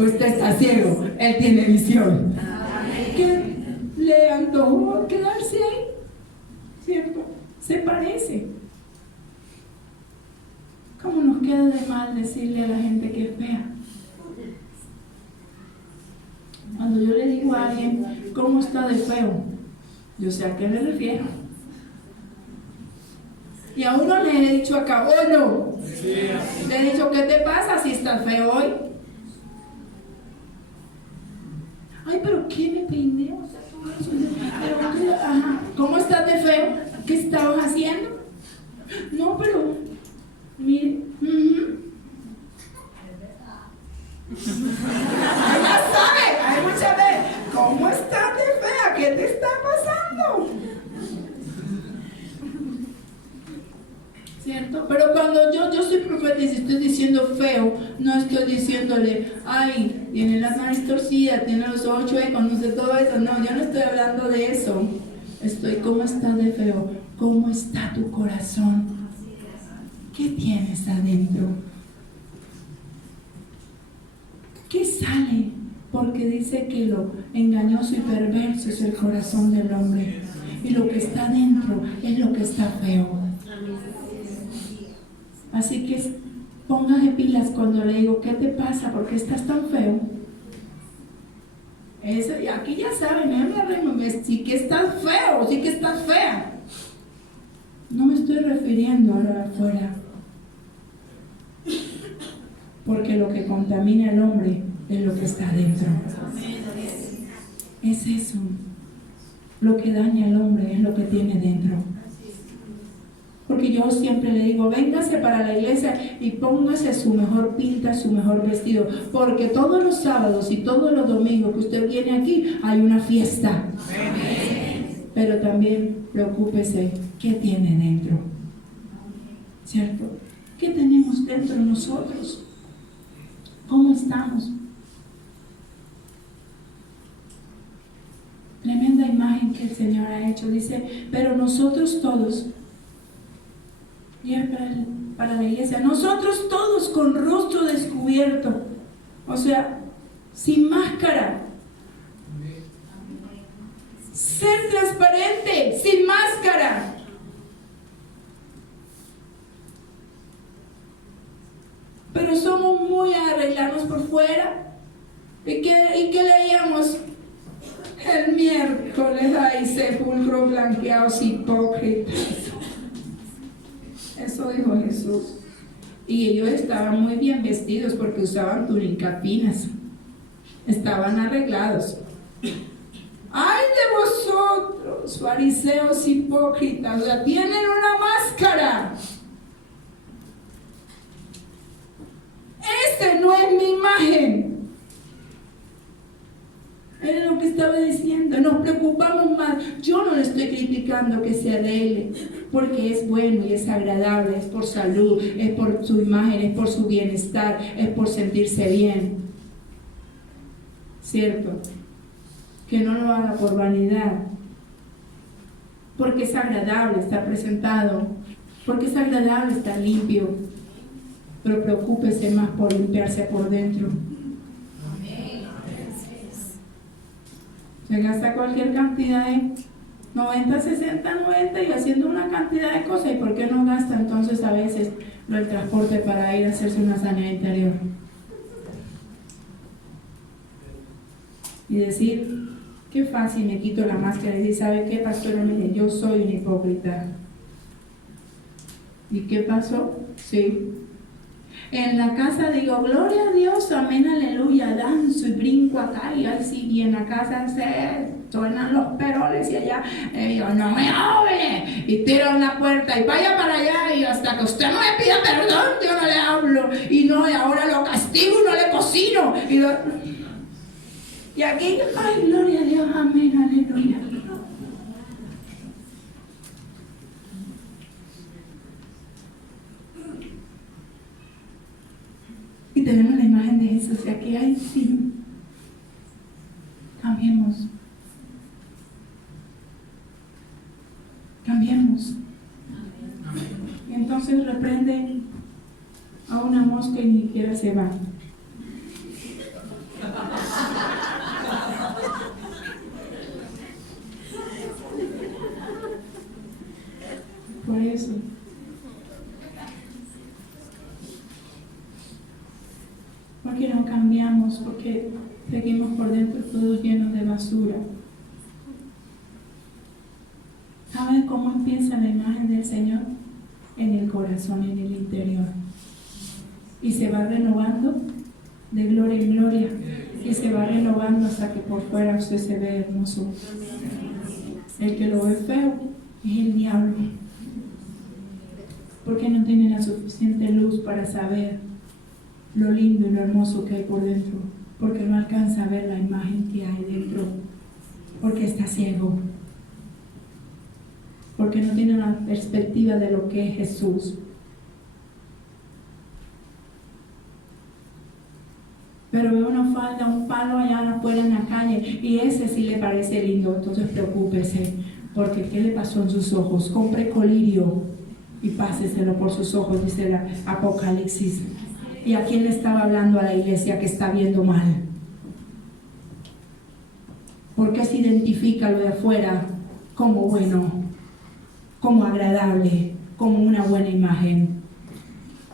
Usted está ciego, Él tiene visión. ¿Qué le antojó quedarse ahí? ¿Cierto? Se parece. ¿Cómo nos queda de mal decirle a la gente que es fea? Cuando yo le digo a alguien, ¿cómo está de feo? Yo sé a qué me refiero. Y a uno le he dicho acá, ¿o no? Le he dicho, ¿qué te pasa si estás feo hoy? Ay, pero ¿qué me peiné? O sea, pero, ajá. ¿Cómo estás de feo? ¿Qué estabas haciendo? No, pero, mire, ya sabe, hay muchas veces, ¿cómo estás de fea? ¿Qué te está pasando? ¿Cierto? Pero cuando yo soy profeta y si estoy diciendo feo, no estoy diciéndole, ay, tiene las nariz torcidas, tiene los ojos chuecos, no sé todo eso. No, yo no estoy hablando de eso. Estoy, ¿cómo está de feo? ¿Cómo está tu corazón? ¿Qué tienes adentro? ¿Qué sale? Porque dice que lo engañoso y perverso es el corazón del hombre. Y lo que está dentro es lo que está feo. Así que póngase pilas cuando le digo, ¿qué te pasa? ¿Por qué estás tan feo? Eso, y aquí ya saben, sí que estás feo, sí que estás fea. No me estoy refiriendo a lo de afuera. Porque lo que contamina al hombre es lo que está adentro. Es eso. Lo que daña al hombre es lo que tiene dentro. Porque yo siempre le digo, véngase para la iglesia y póngase su mejor pinta, su mejor vestido. Porque todos los sábados y todos los domingos que usted viene aquí, hay una fiesta. Pero también preocúpese, ¿qué tiene dentro? ¿Cierto? ¿Qué tenemos dentro de nosotros? ¿Cómo estamos? Tremenda imagen que el Señor ha hecho. Dice, pero nosotros todos, y es para la iglesia, nosotros todos con rostro descubierto, o sea, sin máscara, ser transparente, sin máscara. Pero somos muy a arreglarnos por fuera. ¿Y qué leíamos el miércoles? Ay, sepulcros blanqueados, hipócritas. Eso dijo Jesús. Y ellos estaban muy bien vestidos porque usaban túnicas finas. Estaban arreglados. ¡Ay de vosotros, fariseos hipócritas! O sea, tienen una máscara. Esta no es mi imagen. Era lo que estaba diciendo. Nos preocupamos más. Yo no le estoy criticando que se arregle, porque es bueno y es agradable, es por salud, es por su imagen, es por su bienestar, es por sentirse bien. ¿Cierto? Que no lo haga por vanidad, porque es agradable estar presentado, porque es agradable estar limpio. Pero preocúpese más por limpiarse por dentro. Se gasta cualquier cantidad de 90, 60, 90 y haciendo una cantidad de cosas. ¿Y por qué no gasta entonces a veces el transporte para ir a hacerse una sanidad interior? Y decir, qué fácil me quito la máscara y decir, ¿sabe qué, pastora? Mire, yo soy un hipócrita. ¿Y qué pasó? Sí. En la casa digo, gloria a Dios, amén, aleluya, danzo y brinco acá y así, y en la casa se suenan los peroles y allá, yo no me hable, y tiro en la puerta y vaya para allá, y hasta que usted no me pida perdón, yo no le hablo, y no, y ahora lo castigo y no le cocino, y aquí, ay, gloria a Dios, amén, aleluya. Y tenemos la imagen de Jesús, y aquí hay sí. Cambiemos. Cambiemos. Y entonces reprende a una mosca y ni siquiera se va. Por eso. Porque no cambiamos, porque seguimos por dentro todos llenos de basura. ¿Saben cómo empieza la imagen del Señor? En el corazón, en el interior. Y se va renovando de gloria en gloria. Y se va renovando hasta que por fuera usted se ve hermoso. El que lo ve feo es el diablo. Porque no tiene la suficiente luz para saber lo lindo y lo hermoso que hay por dentro, porque no alcanza a ver la imagen que hay dentro, porque está ciego, porque no tiene una perspectiva de lo que es Jesús. Pero ve una falda, un palo allá afuera en la calle y ese sí le parece lindo, entonces preocúpese, porque ¿qué le pasó en sus ojos? Compre colirio y páseselo por sus ojos, dice el Apocalipsis. ¿Y a quién le estaba hablando? A la iglesia que está viendo mal. ¿Por qué se identifica lo de afuera como bueno, como agradable, como una buena imagen?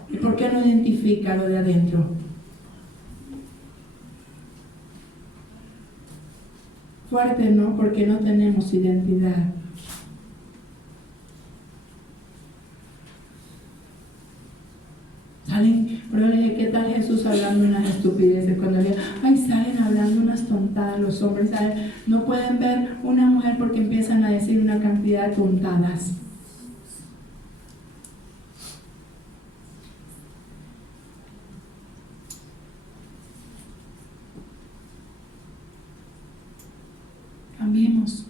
¿Y por qué no identifica lo de adentro? Fuerte, ¿no? Porque no tenemos identidad. Salen, pero le dije, ¿qué tal Jesús hablando unas estupideces? Cuando le ay, salen hablando unas tontadas, los hombres salen, no pueden ver una mujer porque empiezan a decir una cantidad de tontadas. Cambiemos,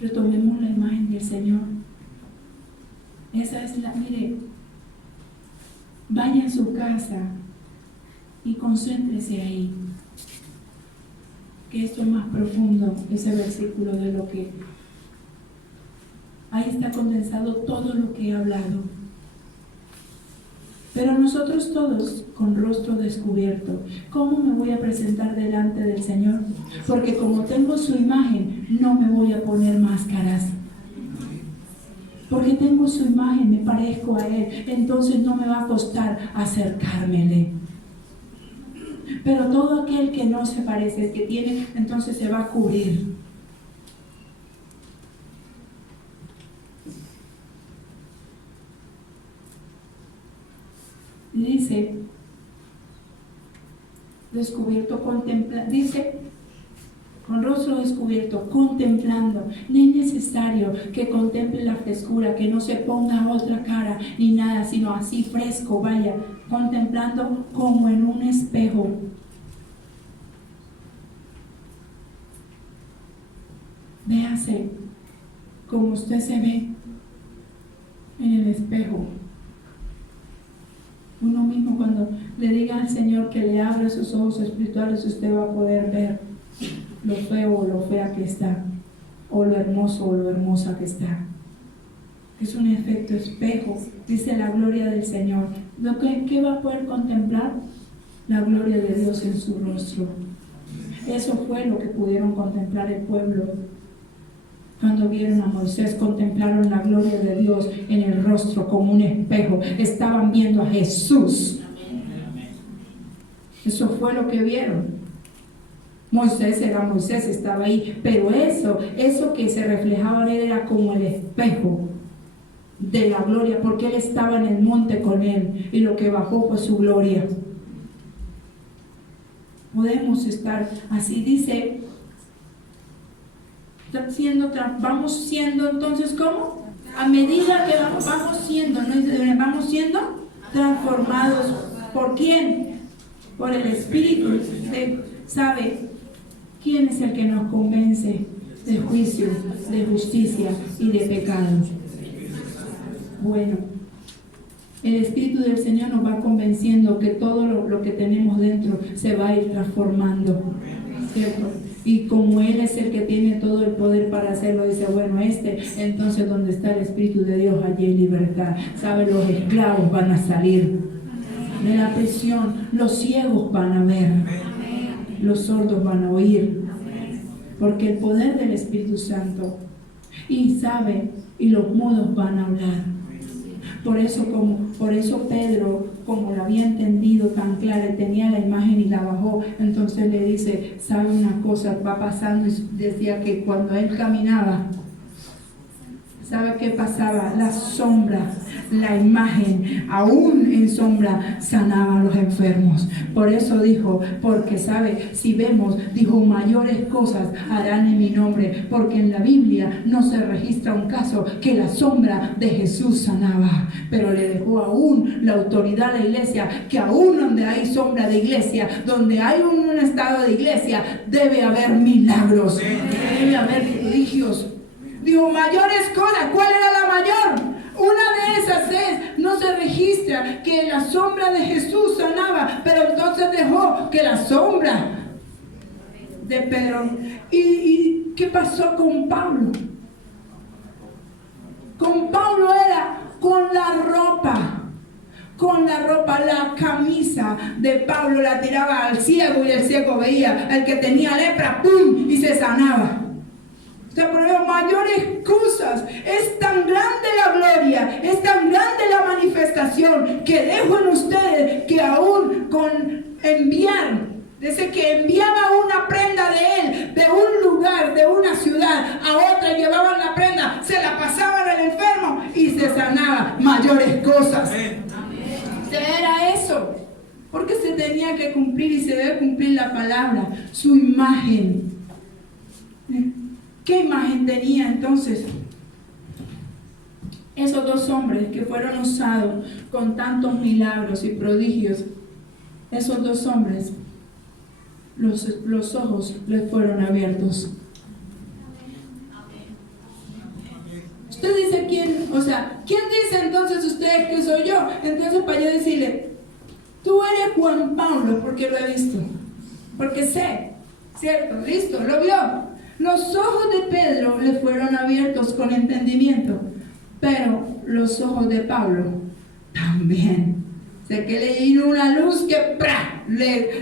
retomemos la imagen del Señor. Esa es la, mire, vaya a su casa y concéntrese ahí, que esto es más profundo, ese versículo de lo que ahí está condensado todo lo que he hablado. Pero nosotros todos con rostro descubierto, ¿cómo me voy a presentar delante del Señor? Porque como tengo su imagen, no me voy a poner máscaras. Porque tengo su imagen, me parezco a Él, entonces no me va a costar acercármele. Pero todo aquel que no se parece, que tiene, entonces se va a cubrir. Dice, descubierto, contempla, dice, con rostro descubierto, contemplando. No es necesario que contemple la frescura, que no se ponga otra cara ni nada, sino así fresco, vaya, contemplando como en un espejo. Véase como usted se ve en el espejo. Uno mismo, cuando le diga al Señor que le abra sus ojos espirituales, usted va a poder ver lo feo o lo fea que está, o lo hermoso o lo hermosa que está. Es un efecto espejo, dice la gloria del Señor. ¿Qué va a poder contemplar? La gloria de Dios en su rostro. Eso fue lo que pudieron contemplar el pueblo. Cuando vieron a Moisés, contemplaron la gloria de Dios en el rostro como un espejo. Estaban viendo a Jesús. Eso fue lo que vieron. Moisés era Moisés, estaba ahí, pero eso que se reflejaba en él era como el espejo. de la gloria, porque Él estaba en el monte con Él y lo que bajó fue su gloria. Podemos estar así, dice, vamos siendo entonces, ¿cómo? A medida que vamos siendo, ¿no? Vamos siendo transformados. ¿Por quién? Por el Espíritu. Usted sabe quién es el que nos convence de juicio, de justicia y de pecado. Bueno, el Espíritu del Señor nos va convenciendo que todo lo que tenemos dentro se va a ir transformando, ¿cierto? Y como Él es el que tiene todo el poder para hacerlo, dice, bueno, entonces donde está el Espíritu de Dios, allí hay libertad. ¿Sabe? Los esclavos van a salir de la prisión, los ciegos van a ver, los sordos van a oír, porque el poder del Espíritu Santo, y sabe, y los mudos van a hablar. Por eso Pedro, como lo había entendido tan claro, tenía la imagen y la bajó, entonces le dice, sabe una cosa, va pasando, y decía que cuando él caminaba, ¿sabe qué pasaba? La sombra, la imagen, aún en sombra, sanaba a los enfermos. Por eso dijo, porque sabe, si vemos, dijo, mayores cosas harán en mi nombre, porque en la Biblia no se registra un caso que la sombra de Jesús sanaba, pero le dejó aún la autoridad a la iglesia, que aún donde hay sombra de iglesia, donde hay un estado de iglesia, debe haber milagros, debe haber prodigios. Digo, mayores cosas. ¿Cuál era la mayor? Una de esas es, no se registra que la sombra de Jesús sanaba, pero entonces dejó que la sombra de Pedro. ¿Y qué pasó con Pablo? Con Pablo era con la ropa, la camisa de Pablo la tiraba al ciego y el ciego veía, el que tenía lepra, ¡pum!, y se sanaba. Por mayores cosas, es tan grande la gloria, es tan grande la manifestación que dejo en ustedes que aún con enviar, desde que enviaba una prenda de él, de un lugar, de una ciudad a otra, llevaban la prenda, se la pasaban al enfermo y se sanaba. Mayores cosas. Era eso, porque se tenía que cumplir y se debe cumplir la palabra, su imagen. ¿Qué imagen tenía entonces esos dos hombres que fueron usados con tantos milagros y prodigios? Esos dos hombres, los ojos les fueron abiertos. Usted dice quién dice entonces ustedes que soy yo? Entonces para yo decirle, tú eres Juan Pablo, porque lo he visto, porque sé, ¿cierto? Listo, lo vio. Los ojos de Pedro le fueron abiertos con entendimiento, pero los ojos de Pablo también. Sé que le vino una luz que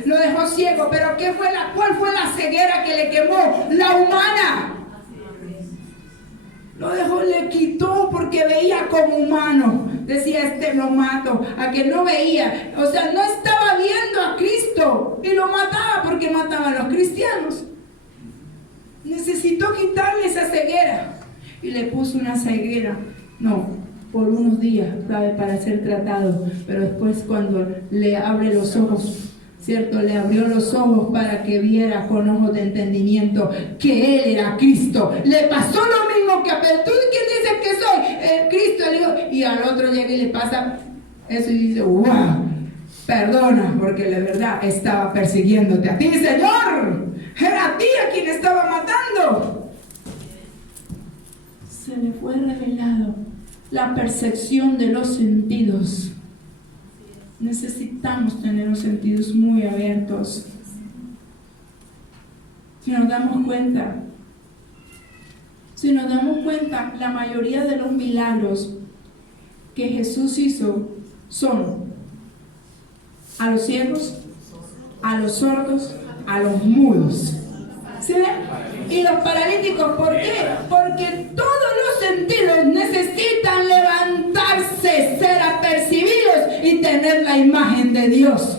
lo dejó ciego, pero ¿cuál fue la ceguera que le quemó? La humana. Le quitó porque veía como humano. Decía, lo mato, a que no veía. O sea, no estaba viendo a Cristo y lo mataba porque mataba a los cristianos. Necesitó quitarle esa ceguera y le puso una ceguera, por unos días, ¿sabe? Para ser tratado, pero después cuando le abre los ojos, ¿cierto? Le abrió los ojos para que viera con ojos de entendimiento que Él era Cristo. Le pasó lo mismo que a Pedro. ¿Tú quién dices que soy? Cristo, le dijo, y al otro llega y le pasa eso y dice, wow, perdona, porque la verdad estaba persiguiéndote a ti, Señor. Era a ti a quien estaba matando. Se le fue revelado la percepción de los sentidos. Necesitamos tener los sentidos muy abiertos. Si nos damos cuenta, la mayoría de los milagros que Jesús hizo son a los ciegos, a los sordos, a los mudos. ¿Sí ven? Y los paralíticos, ¿por qué? Porque todos los sentidos necesitan levantarse, ser apercibidos y tener la imagen de Dios.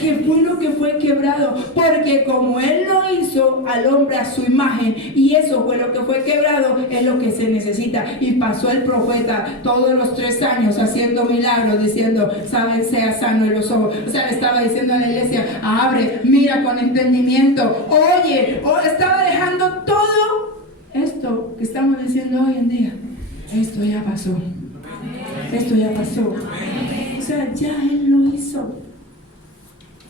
Que fue lo que fue quebrado, porque como Él lo hizo, hizo al hombre a su imagen, y eso fue lo que fue quebrado, es lo que se necesita. Y pasó el profeta todos los 3 años haciendo milagros, diciendo, sabe, sea sano de los ojos. O sea, le estaba diciendo a la iglesia, abre, mira con entendimiento, oye, estaba dejando todo esto que estamos diciendo hoy en día. Esto ya pasó. Esto ya pasó. O sea, ya Él lo hizo.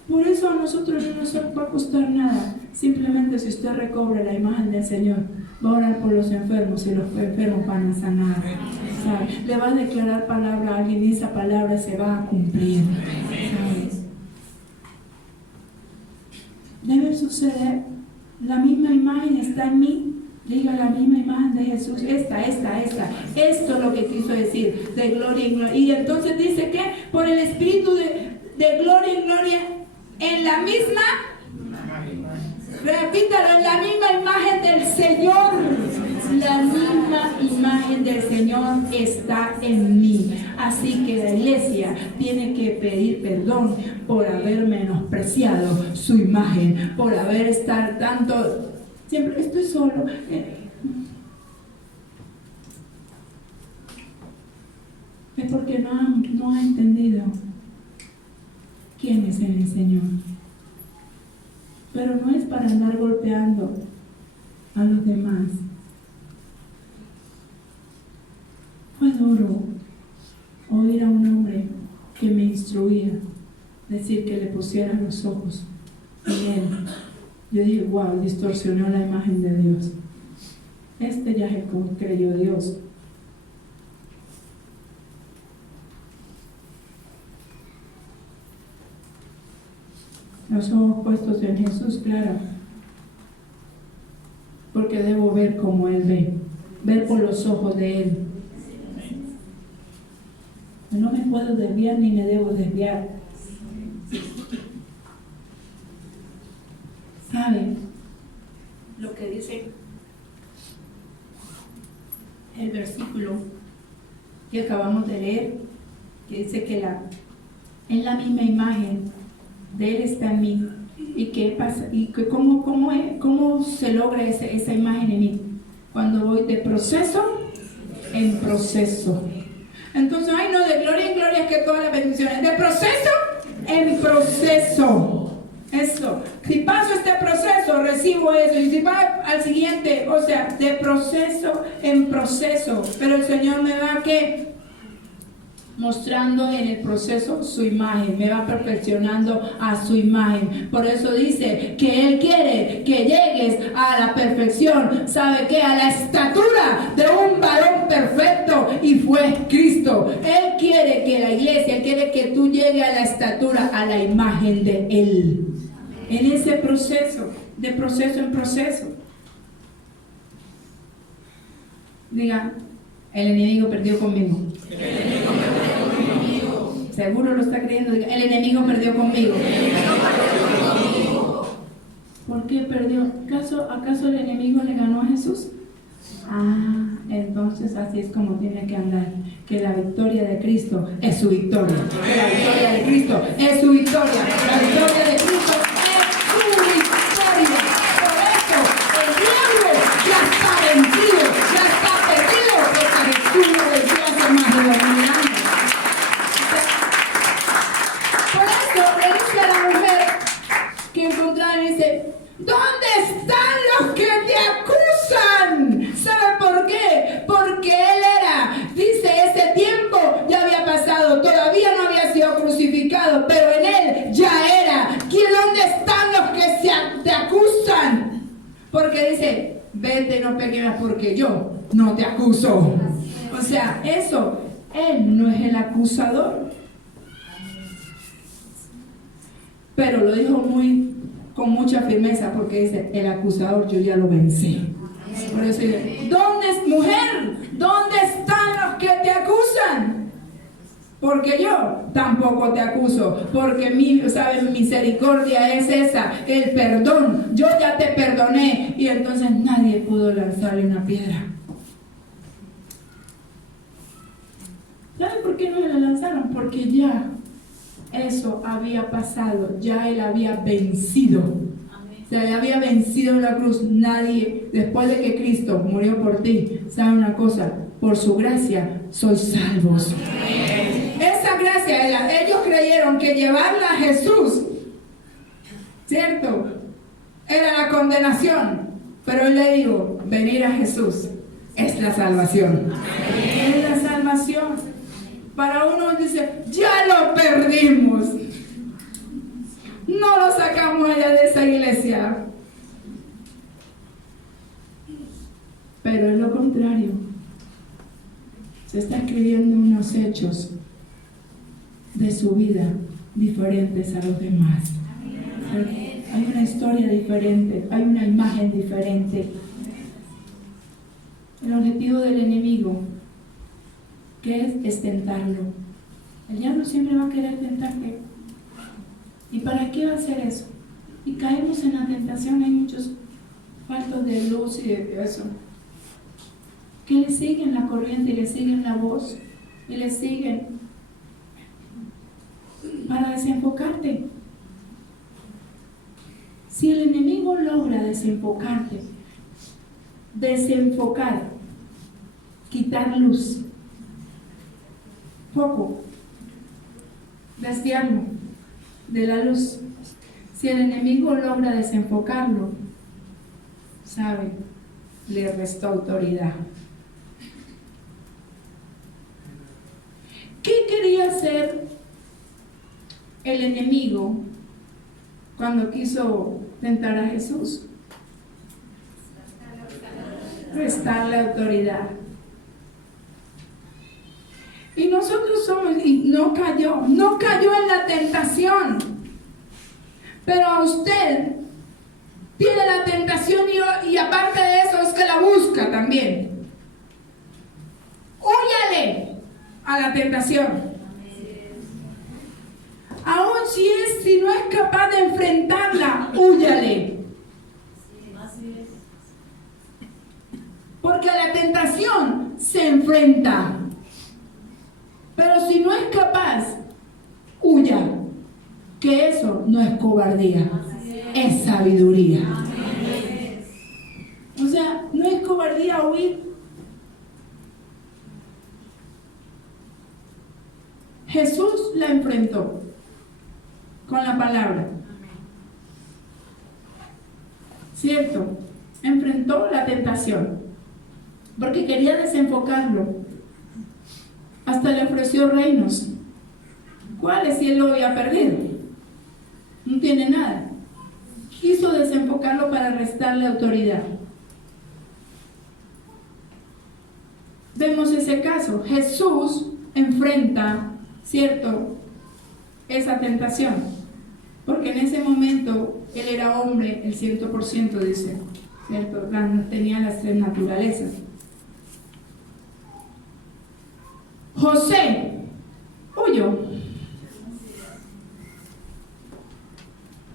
Por eso a nosotros no nos va a costar nada. Simplemente si usted recobra la imagen del Señor, va a orar por los enfermos y los enfermos van a sanar. ¿Sabe? Le va a declarar palabra a alguien y esa palabra se va a cumplir. ¿Sabes? Debe suceder. La misma imagen está en mí. Diga, la misma imagen de Jesús. Esta. Esto es lo que quiso decir. De gloria en gloria. Y entonces dice que por el Espíritu de gloria en gloria, en la misma, repítalo, en la misma imagen del Señor. La misma imagen del Señor está en mí. Así que la iglesia tiene que pedir perdón por haber menospreciado su imagen, por haber estado tanto, siempre estoy solo. Es porque no ha entendido quién es el Señor. Pero no es para andar golpeando a los demás. Fue duro oír a un hombre que me instruía, decir que le pusiera los ojos en él. Yo dije, wow, distorsionó la imagen de Dios. Ya se creyó Dios. Los ojos puestos en Jesús, claro, porque debo ver como Él ve, ver por los ojos de Él. No me puedo desviar ni me debo desviar. ¿Saben lo que dice el versículo que acabamos de leer? Que dice que es la misma imagen de Él está en mí. ¿Y qué pasa? ¿Y cómo se logra esa imagen en mí? Cuando voy de proceso en proceso. Entonces, no, de gloria en gloria es que todas las bendiciones. De proceso en proceso. Eso. Si paso este proceso, recibo eso. Y si va al siguiente, o sea, de proceso en proceso. Pero el Señor me va ¿qué? Mostrando en el proceso su imagen, me va perfeccionando a su imagen. Por eso dice que Él quiere que llegues a la perfección. ¿Sabe qué? A la estatura de un varón perfecto, y fue Cristo. Él quiere que la iglesia, quiere que tú llegues a la estatura, a la imagen de Él. En ese proceso, de proceso en proceso. Diga, el enemigo perdió conmigo. Seguro lo está creyendo. Diga, el enemigo perdió conmigo. ¿Por qué perdió? ¿Acaso el enemigo le ganó a Jesús? Entonces así es como tiene que andar. Que la victoria de Cristo es su victoria. Que la victoria de Cristo es su victoria. La victoria de Cristo es su victoria. Por eso el diablo ya está vencido, ya está perdido, porque Jesús lo venció hace más de 2000 años. Por eso le dice a la mujer que encontraron y dice, ¿dónde están los que te acusan? ¿Sabe por qué? Porque él dice, ese tiempo ya había pasado, todavía no había sido crucificado, pero en él ya era. ¿Dónde están los que te acusan? Porque dice, vete, no peques más, porque yo no te acuso. O sea, él no es el acusador. Pero lo dijo con mucha firmeza, porque dice, el acusador yo ya lo vencí. Por eso dice, ¿dónde están los que te acusan? Porque yo tampoco te acuso, porque mi misericordia es esa, el perdón. Yo ya te perdoné. Y entonces nadie pudo lanzarle una piedra. ¿Saben por qué no le la lanzaron? Porque ya eso había pasado, ya él había vencido. se había vencido en la cruz. Nadie, después de que Cristo murió por ti, sabe una cosa, por su gracia sois salvos. Esa gracia, ellos creyeron que llevarla a Jesús, ¿cierto?, era la condenación. Pero hoy le digo, venir a Jesús es la salvación. Es la salvación. Para uno dice, ya lo perdimos, no lo sacamos allá de esa iglesia. Pero es lo contrario. Se está escribiendo unos hechos de su vida diferentes a los demás. Hay una historia diferente, hay una imagen diferente. El objetivo del enemigo, ¿qué es tentarlo? El diablo siempre va a querer tentarte. ¿Y para qué va a hacer eso? Y caemos en la tentación. Hay muchos faltos de luz y de eso, que le siguen la corriente y le siguen la voz y le siguen para desenfocarte. Si el enemigo logra desenfocarte, desenfocar, quitar luz, foco, desviarlo de la luz, si el enemigo logra desenfocarlo, sabe, le restó autoridad. ¿Qué quería hacer el enemigo cuando quiso tentar a Jesús? Restarle autoridad. Y nosotros somos, y no cayó en la tentación. Pero a usted tiene la tentación y aparte de eso es que la busca también. Húyale a la tentación. Aún si no es capaz de enfrentarla, húyale. Porque a la tentación se enfrenta. Pero si no es capaz, huya. Que eso no es cobardía, es sabiduría. O sea, no es cobardía huir. Jesús la enfrentó con la palabra. ¿Cierto? Enfrentó la tentación porque quería desenfocarlo. Hasta le ofreció reinos. ¿Cuáles si él lo había perdido? No tiene nada. Quiso desenfocarlo para restarle autoridad. Vemos ese caso. Jesús enfrenta, ¿cierto?, esa tentación. Porque en ese momento él era hombre, el 100%, dice, ¿cierto? Tenía las tres naturalezas. José huyó,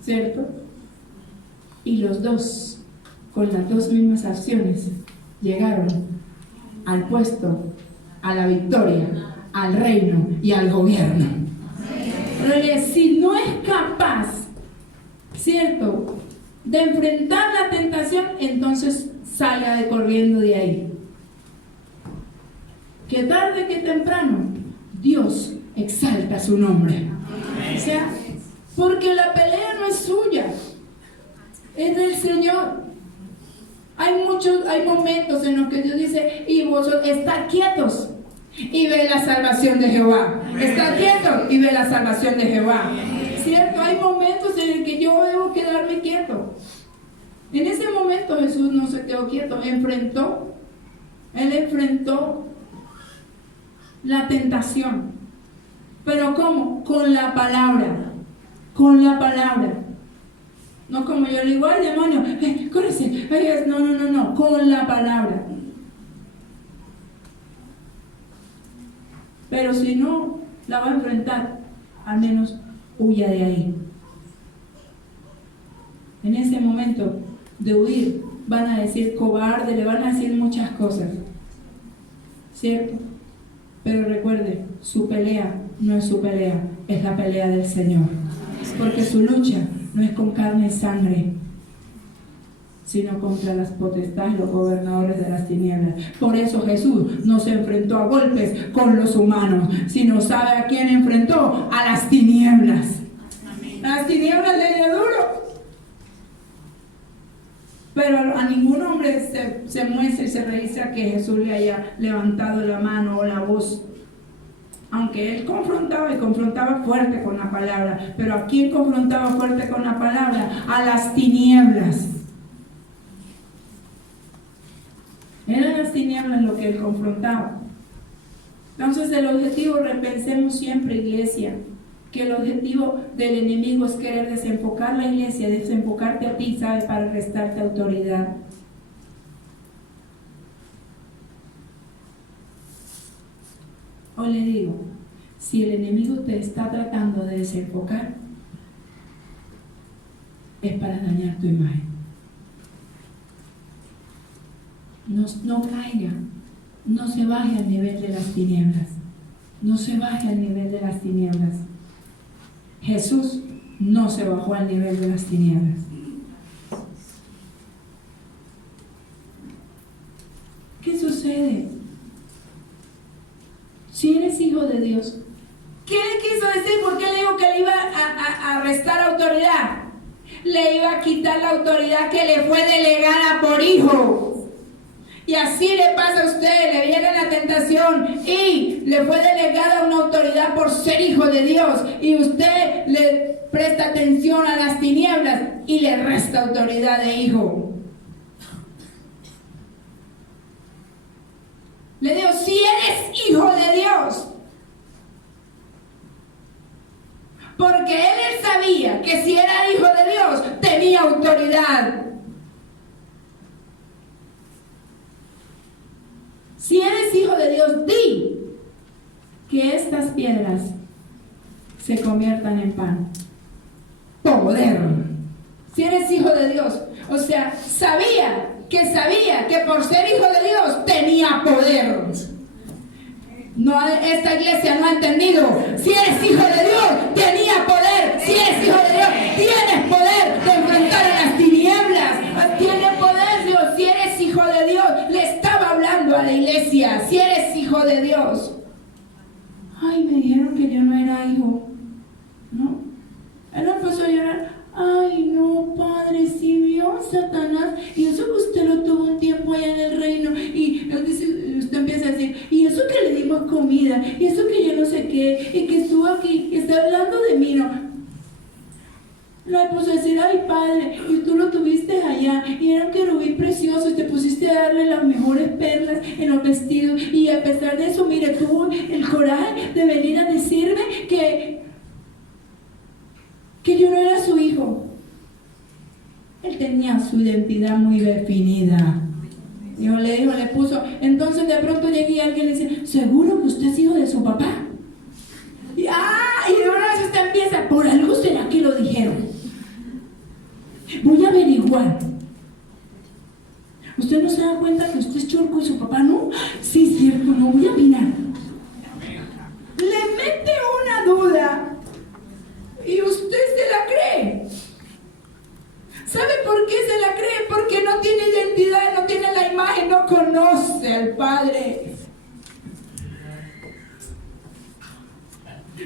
¿cierto? Y los dos, con las dos mismas acciones, llegaron al puesto, a la victoria, al reino y al gobierno. Pero si no es capaz, ¿cierto?, de enfrentar la tentación, entonces salga de corriendo de ahí. Que tarde que temprano Dios exalta su nombre. O sea, porque la pelea no es suya, es del Señor. Hay momentos en los que Dios dice, y vosotros estad quietos y ve la salvación de Jehová. Estad quietos y ve la salvación de Jehová. ¿Cierto? Hay momentos en los que yo debo quedarme quieto. En ese momento Jesús no se quedó quieto, Él enfrentó la tentación. ¿Pero cómo? Con la palabra. Con la palabra. No como yo le digo, ay demonio, córrese. No, con la palabra. Pero si no la va a enfrentar, al menos huya de ahí. En ese momento de huir, van a decir cobarde, le van a decir muchas cosas, ¿cierto? Pero recuerde, su pelea no es su pelea, es la pelea del Señor. Porque su lucha no es con carne y sangre, sino contra las potestades y los gobernadores de las tinieblas. Por eso Jesús no se enfrentó a golpes con los humanos, sino ¿sabe a quién enfrentó? A las tinieblas. Las tinieblas le dio duro. Pero a ningún hombre se muestra y se registra que Jesús le haya levantado la mano o la voz. Aunque él confrontaba y confrontaba fuerte con la palabra. Pero ¿a quién confrontaba fuerte con la palabra? A las tinieblas. Eran las tinieblas lo que él confrontaba. Entonces el objetivo, repensemos siempre, iglesia, que el objetivo del enemigo es querer desenfocar la iglesia, desenfocarte a ti, ¿sabes? Para restarte autoridad. Hoy le digo, si el enemigo te está tratando de desenfocar, es para dañar tu imagen. No caiga, no se baje al nivel de las tinieblas, no se baje al nivel de las tinieblas. Jesús no se bajó al nivel de las tinieblas. ¿Qué sucede? Si eres hijo de Dios, ¿qué le quiso decir? ¿Por qué le digo que le iba a restar autoridad? Le iba a quitar la autoridad que le fue delegada por hijo. Y así le pasa a usted, le viene la tentación y le fue delegada una autoridad por ser hijo de Dios. Y usted le presta atención a las tinieblas y le resta autoridad de hijo. Le digo, si eres hijo de Dios, porque él sabía que si era hijo de Dios, tenía autoridad. Si eres hijo de Dios, di que estas piedras se conviertan en pan. Poder. Si eres hijo de Dios, o sea, sabía que por ser hijo de Dios tenía poder. No, esta iglesia no ha entendido. Si eres hijo de Dios, tenía poder. Si eres hijo de Dios, tienes poder de enfrentar a las tinieblas. Tienes poder, Dios. Si eres hijo de Dios, le estaba hablando a la iglesia. Si eres hijo de Dios. Ay, me dijeron que yo no era hijo. ¿No? Él empezó a llorar. Ay, no, padre, si vio Satanás, y eso que usted lo tuvo un tiempo allá en el reino, y usted empieza a decir, y eso que le dimos comida, y eso que yo no sé qué, y que estuvo aquí, y está hablando de mí, ¿no? Le puso a decir, ay, padre, y tú lo tuviste allá, y era un querubín precioso, y te pusiste a darle las mejores perlas en los vestidos, y a pesar de eso, mire, tuvo el coraje de venir a decirme que yo no era su hijo. Él tenía su identidad muy definida. Le puso, entonces de pronto llegué y alguien le dice, ¿seguro que usted es hijo de su papá? Y de una vez usted empieza, por algo será que lo dijeron. Voy a averiguar. ¿Usted no se da cuenta que usted es chorco y su papá no? Sí, cierto, no voy a opinar. Le mete una duda. Y usted se la cree. ¿Sabe por qué se la cree? Porque no tiene identidad, no tiene la imagen, no conoce al Padre.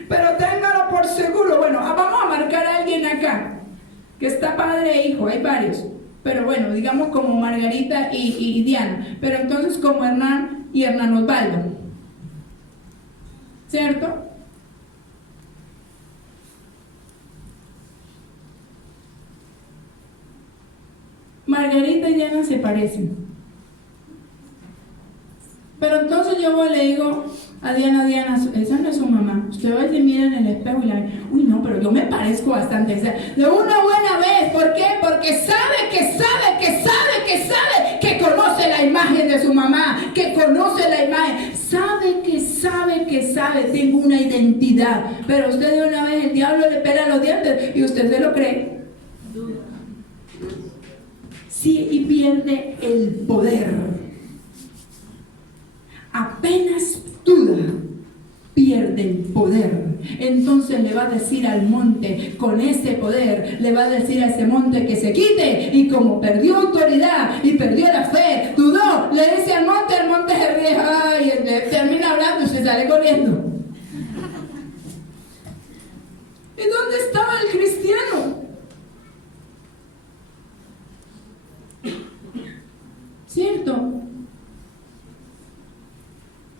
Pero téngalo por seguro. Bueno, vamos a marcar a alguien acá, que está padre e hijo, hay varios. Pero bueno, digamos como Margarita y Diana. Pero entonces como Hernán y Hernán Osvaldo. ¿Cierto? Margarita y Diana se parecen. Pero entonces yo le digo a Diana, esa no es su mamá. Usted va y se mira en el espejo y la ve, uy no, pero yo me parezco bastante. O sea, de una buena vez. ¿Por qué? Porque sabe que conoce la imagen de su mamá, que conoce la imagen. Sabe, tengo una identidad. Pero usted de una vez el diablo le pela los dientes y usted se lo cree. Sí, y pierde el poder. Apenas duda, pierde el poder. Entonces le va a decir al monte, con ese poder, le va a decir a ese monte que se quite. Y como perdió autoridad y perdió la fe, dudó, le dice al monte se ríe, ay, termina hablando y se sale corriendo. ¿Y dónde estaba el cristiano? ¿Cierto?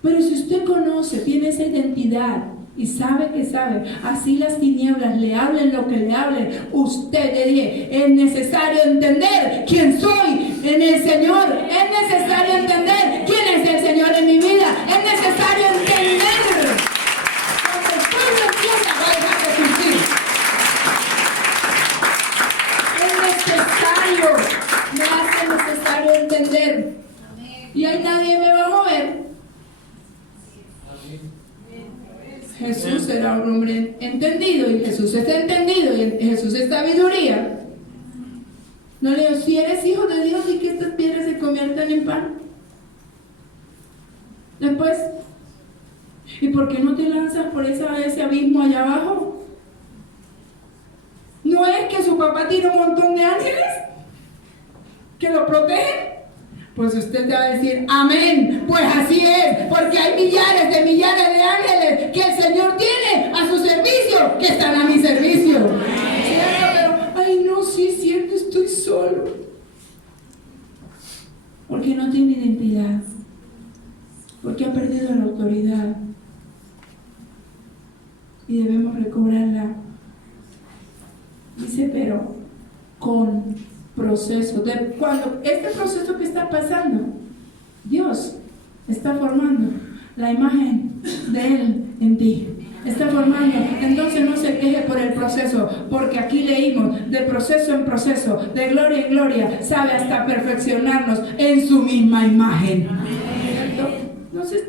Pero si usted conoce, tiene esa identidad y sabe que sabe, así las tinieblas le hablen lo que le hablen, usted le dice, es necesario entender quién soy en el Señor, es necesario entender quién es el Señor en mi vida, es necesario entender. Cuando el pueblo empieza a dejar de sufrir, es necesario, me hace necesario entender. Y ahí nadie me va a mover. Jesús era un hombre entendido y Jesús está entendido y Jesús es sabiduría. No le digo, si eres hijo de Dios y que estas piedras se conviertan en pan. Después, ¿y por qué no te lanzas por ese abismo allá abajo? ¿No es que su papá tiene un montón de ángeles que lo protegen? Pues usted te va a decir, amén, pues así es, porque hay millares de ángeles que el Señor tiene a su servicio, que están a mi servicio. ¿Cierto? Pero, ay no, sí es cierto, estoy solo. Porque no tiene identidad, porque ha perdido la autoridad y debemos recobrarla. Dice, pero con proceso, cuando este proceso que está pasando, Dios está formando la imagen de Él en ti, está formando. Entonces no se queje por el proceso, porque aquí leímos de proceso en proceso, de gloria en gloria, sabe hasta perfeccionarnos en su misma imagen. Entonces,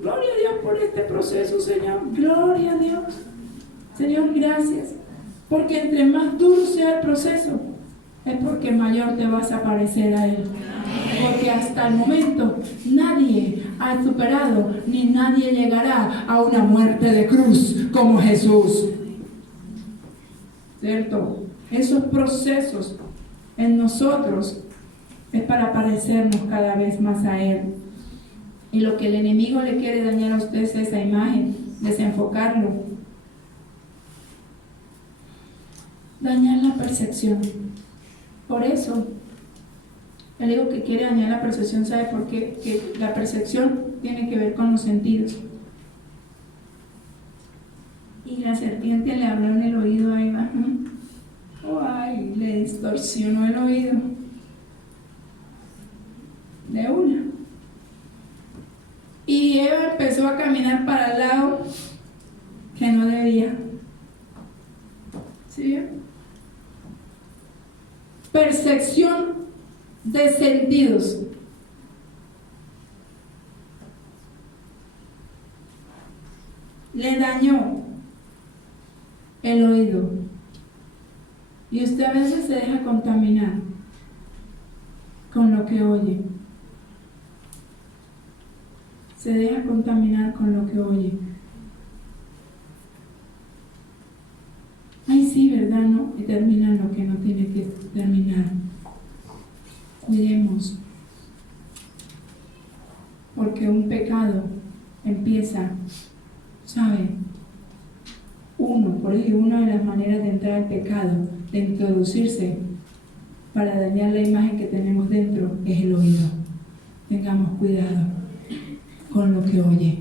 gloria a Dios por este proceso, Señor, gloria a Dios, Señor, gracias, porque entre más duro sea el proceso, es porque mayor te vas a parecer a Él. Porque hasta el momento nadie ha superado ni nadie llegará a una muerte de cruz como Jesús. ¿Cierto? Esos procesos en nosotros es para parecernos cada vez más a Él. Y lo que el enemigo le quiere dañar a usted es esa imagen, desenfocarlo, dañar la percepción. Por eso, el ego que quiere dañar la percepción, ¿sabe por qué? Que la percepción tiene que ver con los sentidos. Y la serpiente le habló en el oído a Eva. Ay, le distorsionó el oído. De una. Y Eva empezó a caminar para el lado que no debía. ¿Sí? Percepción de sentidos. Le dañó el oído. Y usted a veces se deja contaminar con lo que oye. Se deja contaminar con lo que oye. Ay, sí, ¿verdad? ¿No? Y termina lo que no tiene que terminar. Cuidemos. Porque un pecado empieza, ¿sabe? Por ello, una de las maneras de entrar al pecado, de introducirse para dañar la imagen que tenemos dentro, es el oído. Tengamos cuidado con lo que oye.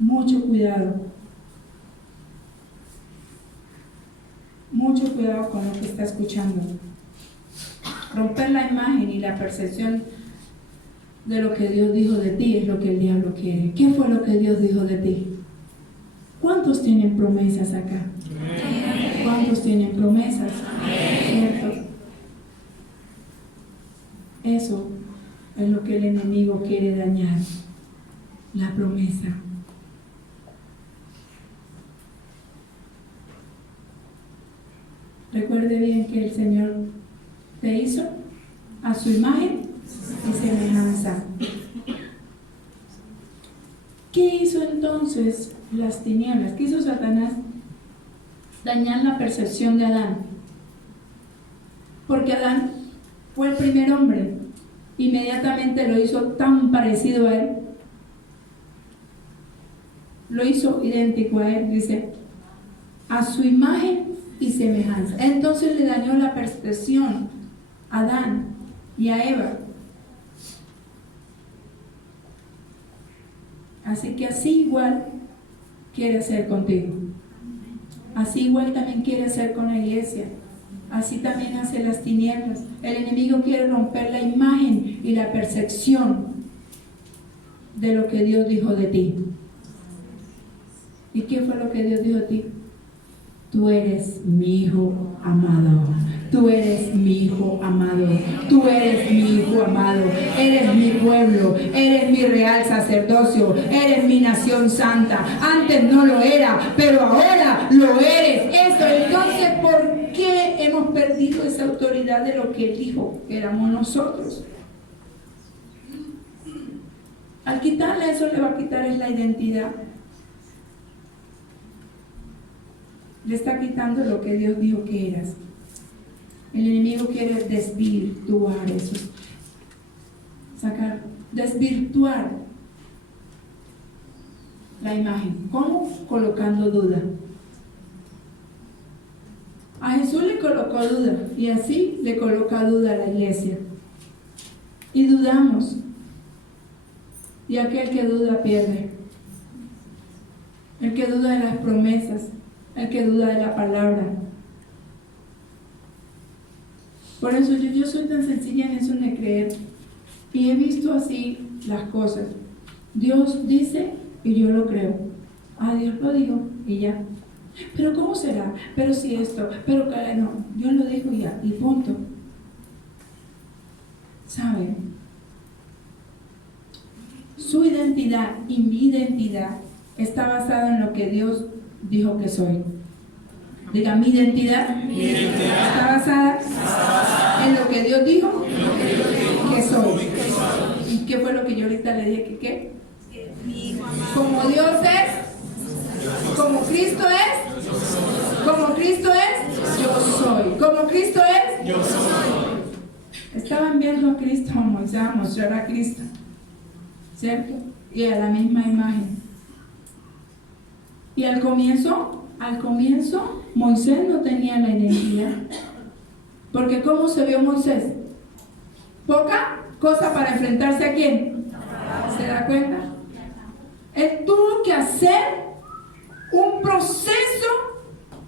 Mucho cuidado. Mucho cuidado con lo que está escuchando. Romper la imagen y la percepción de lo que Dios dijo de ti es lo que el diablo quiere. ¿Qué fue lo que Dios dijo de ti? ¿Cuántos tienen promesas acá? ¿Cuántos tienen promesas? ¿Cierto? Eso es lo que el enemigo quiere dañar. La promesa. Recuerde bien que el Señor te hizo a su imagen y semejanza. ¿Qué hizo entonces las tinieblas? ¿Qué hizo Satanás? Dañar la percepción de Adán. Porque Adán fue el primer hombre. Inmediatamente lo hizo tan parecido a él. Lo hizo idéntico a él, dice, a su imagen y semejanza. Entonces le dañó la percepción a Adán y a Eva. Así que así igual quiere hacer contigo. Así igual también quiere hacer con la iglesia. Así también hace las tinieblas. El enemigo quiere romper la imagen y la percepción de lo que Dios dijo de ti. ¿Y qué fue lo que Dios dijo de ti? Tú eres mi hijo amado. Tú eres mi hijo amado. Tú eres mi hijo amado. Eres mi pueblo. Eres mi real sacerdocio. Eres mi nación santa. Antes no lo era, pero ahora lo eres. Eso. Entonces, ¿por qué hemos perdido esa autoridad de lo que Él dijo que éramos nosotros? Al quitarle eso, le va a quitar es la identidad. Le está quitando lo que Dios dijo que eras. El enemigo quiere desvirtuar eso. Desvirtuar la imagen. ¿Cómo? Colocando duda. A Jesús le colocó duda y así le coloca duda a la iglesia. Y dudamos. Y aquel que duda pierde. El que duda de las promesas. El que duda de la palabra. Por eso yo soy tan sencilla en eso de creer. Y he visto así las cosas. Dios dice y yo lo creo. Ah, Dios lo dijo y ya. Pero ¿cómo será? Pero si esto, pero que no. Dios lo dijo y ya, y punto. ¿Saben? Su identidad y mi identidad está basada en lo que Dios dijo que soy. Diga, mi identidad está basada en lo que Dios dijo que soy. ¿Y qué fue lo que yo ahorita le dije? ¿Que qué? Como Dios es, como Cristo es, como Cristo es, yo soy. Como Cristo es, yo soy. Estaban viendo a Cristo, a Moisés, a mostrar a Cristo, ¿cierto? Y a la misma imagen. Y al comienzo, Moisés no tenía la identidad. Porque ¿cómo se vio Moisés? Poca cosa para enfrentarse a quién. ¿Se da cuenta? Él tuvo que hacer un proceso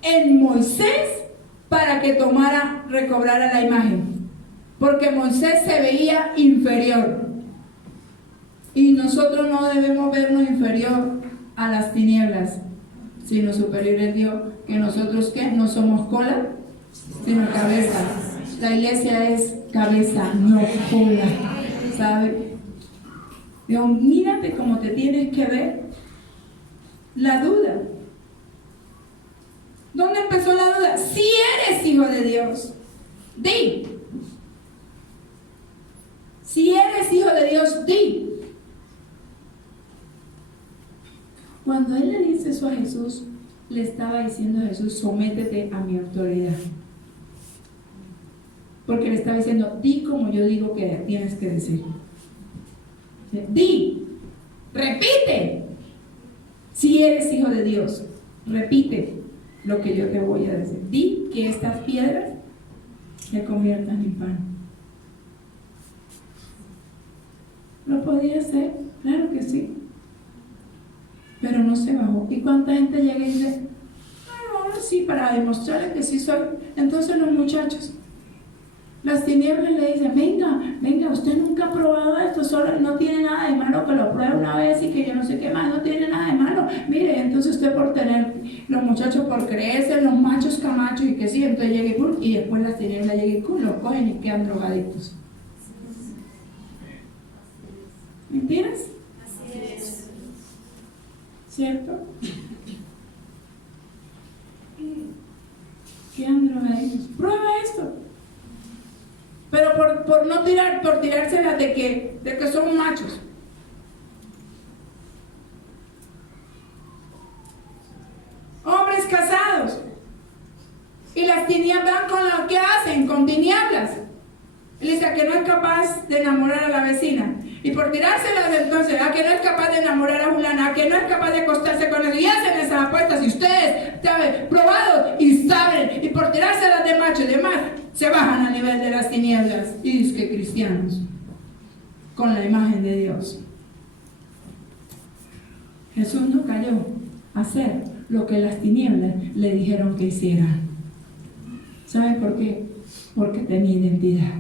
en Moisés para que recobrara la imagen. Porque Moisés se veía inferior. Y nosotros no debemos vernos inferior a las tinieblas, sino superior es Dios, que nosotros ¿qué? No somos cola, sino cabeza. La iglesia es cabeza, no cola, ¿sabe? Dios, mírate cómo te tienes que ver. La duda. ¿Dónde empezó la duda? Si eres hijo de Dios, di. Si eres hijo de Dios, di. Cuando él le dice eso a Jesús, le estaba diciendo a Jesús, sométete a mi autoridad. Porque le estaba diciendo, di como yo digo que tienes que decir. Di, repite. Si eres hijo de Dios, repite lo que yo te voy a decir. Di que estas piedras se conviertan en pan. ¿Lo podía hacer? Claro que sí. Pero no se bajó. ¿Y cuánta gente llega y dice, no, sí, para demostrarle que sí soy? Entonces los muchachos, las tinieblas le dicen, venga, usted nunca ha probado esto, solo no tiene nada de malo, que lo pruebe una vez y que yo no sé qué más, no tiene nada de malo. Mire, entonces usted por tener, los muchachos por creerse, los machos camachos y que sí, entonces llega y después las tinieblas llegan y los cogen y quedan drogadictos. ¿Mentiras? Así es. ¿Cierto? Quedan drogadictos. Prueba esto. Pero por tirárselas de que son machos. Hombres casados. Y las tinieblas con lo que hacen, con tinieblas. Él dice que no es capaz de enamorar a la vecina. Y por tirárselas entonces, a que no es capaz de enamorar a fulana, a que no es capaz de acostarse con él. Y hacen esas apuestas. Y ustedes, ¿saben? Probados y saben. Y por tirárselas de macho y demás, se bajan al nivel de las tinieblas. Y dice que cristianos, con la imagen de Dios. Jesús no cayó a hacer lo que las tinieblas le dijeron que hiciera. ¿Sabe por qué? Porque tenía identidad.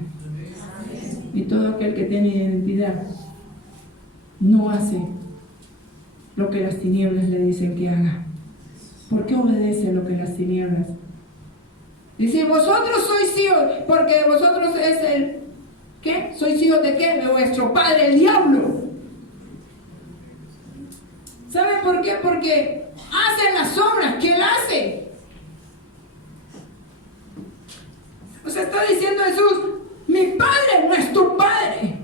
Y todo aquel que tiene identidad no hace lo que las tinieblas le dicen que haga. ¿Por qué obedece lo que las tinieblas? Dice, vosotros sois hijos, porque vosotros es el... ¿Qué? ¿Sois hijos de qué? De vuestro padre, el diablo. ¿Saben por qué? Porque hacen las obras que él hace. O sea, está diciendo Jesús, mi padre no es tu padre,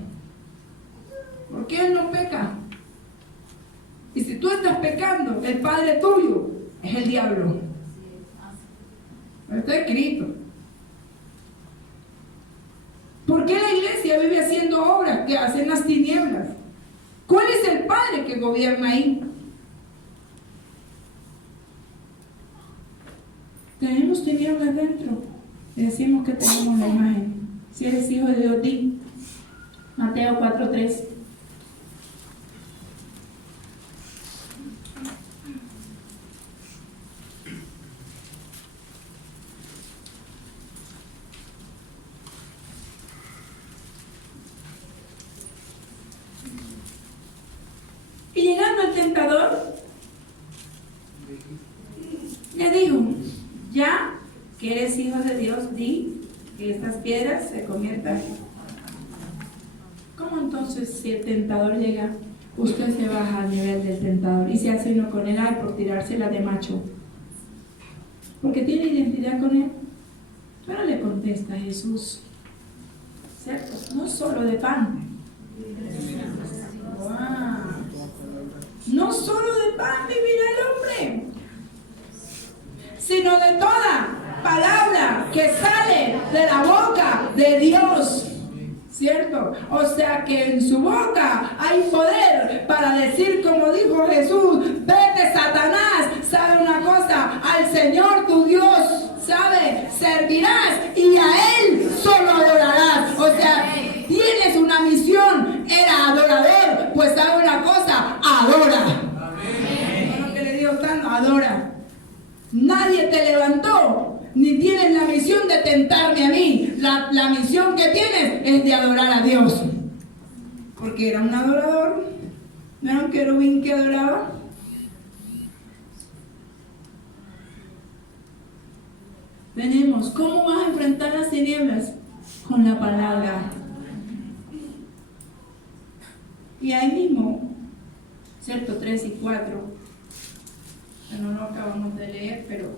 porque él no peca. Y si tú estás pecando, el padre tuyo es el diablo. Está escrito. ¿Por qué la iglesia vive haciendo obras que hacen las tinieblas? ¿Cuál es el padre que gobierna ahí? Tenemos tinieblas dentro. Y decimos que tenemos la imagen. Si eres hijo de Dios, di. Mateo 4:3. Y llegando el tentador, le dijo, ya que eres hijo de Dios, di que estas piedras se conviertan. ¿Cómo entonces si el tentador llega, usted se baja al nivel del tentador y se hace uno con él por tirársela de macho? Porque tiene identidad con él. Pero le contesta Jesús, ¿cierto? No solo de pan. Wow. No solo de pan vivirá el hombre, sino de toda palabra que sale de la boca de Dios, ¿cierto? O sea que en su boca hay poder para decir, como dijo Jesús, vete Satanás, sabe una cosa, al Señor tu Dios, sabe, servirás y a Él solo adorarás. O sea, tienes una misión, era adorador, pues sabe una cosa, adora. Amén. Lo que le digo tanto, adora. Nadie te levantó, ni tienes la misión de tentarme a mí. La misión que tienes es de adorar a Dios. Porque era un adorador, no era un querubín que adoraba. Tenemos, ¿cómo vas a enfrentar las tinieblas? Con la palabra. Y ahí mismo, ¿cierto? 3 y 4. No lo acabamos de leer, pero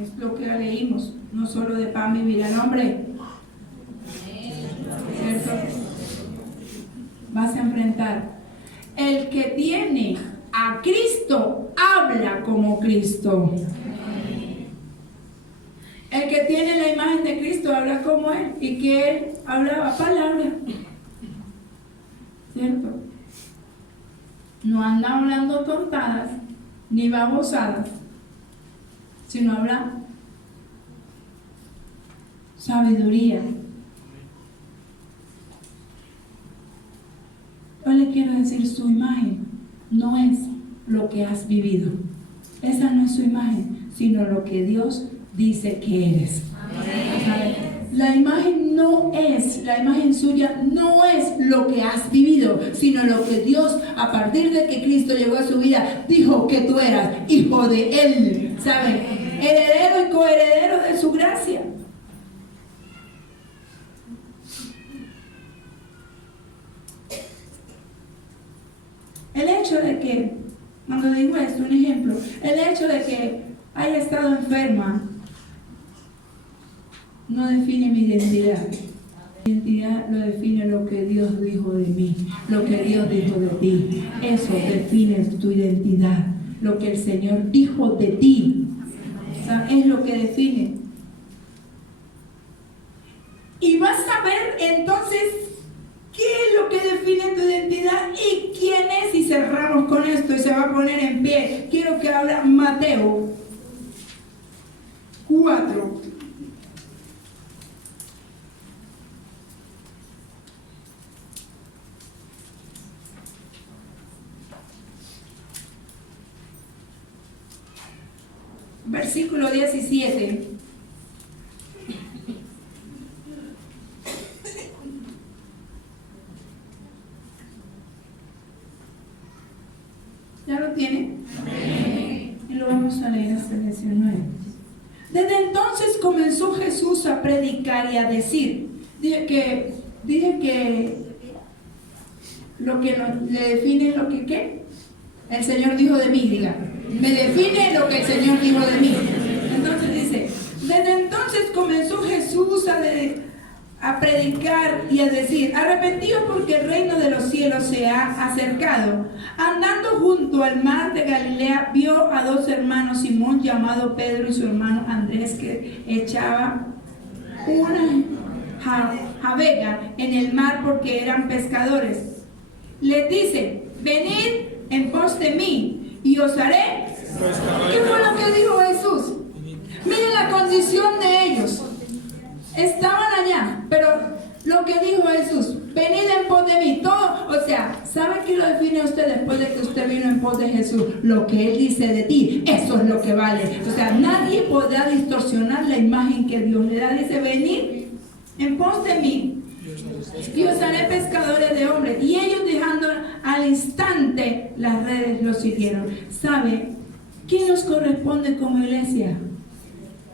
es lo que leímos. No solo de pan vivirá el hombre, ¿cierto? Vas a enfrentar. El que tiene a Cristo habla como Cristo. El que tiene la imagen de Cristo habla como Él, y que Él hablaba palabra, ¿cierto? No anda hablando tontadas ni babosadas, sino habla sabiduría. Yo le quiero decir, su imagen no es lo que has vivido. Esa no es su imagen, sino lo que Dios dice que eres. Amén. La imagen la imagen suya no es lo que has vivido, sino lo que Dios, a partir de que Cristo llegó a su vida, dijo que tú eras hijo de Él, ¿saben? Heredero y coheredero de su gracia. El hecho de que, cuando digo esto, un ejemplo, el hecho de que haya estado enferma no define mi identidad. Identidad lo define lo que Dios dijo de mí, lo que Dios dijo de ti. Eso define tu identidad, lo que el Señor dijo de ti. O sea, es lo que define. Y vas a ver entonces qué es lo que define tu identidad y quién es. Y cerramos con esto y se va a poner en pie. Quiero que hable Mateo 4. Versículo 17. ¿Ya lo tiene? Y lo vamos a leer hasta el 19. Desde entonces comenzó Jesús a predicar y a decir. Dije que lo que le define lo que ¿qué? El Señor dijo de mí, diga. Me define lo que el Señor dijo de mí. Entonces dice, desde entonces comenzó Jesús a predicar y a decir, arrepentidos porque el reino de los cielos se ha acercado. Andando junto al mar de Galilea, vio a dos hermanos, Simón llamado Pedro y su hermano Andrés, que echaba una javega en el mar porque eran pescadores. Les dice, venid en pos de mí y os haré. ¿Qué fue lo que dijo Jesús? Miren la condición de ellos. Estaban allá, pero lo que dijo Jesús, venid en pos de mí. Todo, o sea, ¿sabe qué lo define usted después de que usted vino en pos de Jesús? Lo que Él dice de ti, eso es lo que vale. O sea, nadie podrá distorsionar la imagen que Dios le da. Dice, venid en pos de mí y os haré pescadores de hombres. Y ellos, dejando al instante las redes, los siguieron. ¿Sabe qué nos corresponde como iglesia?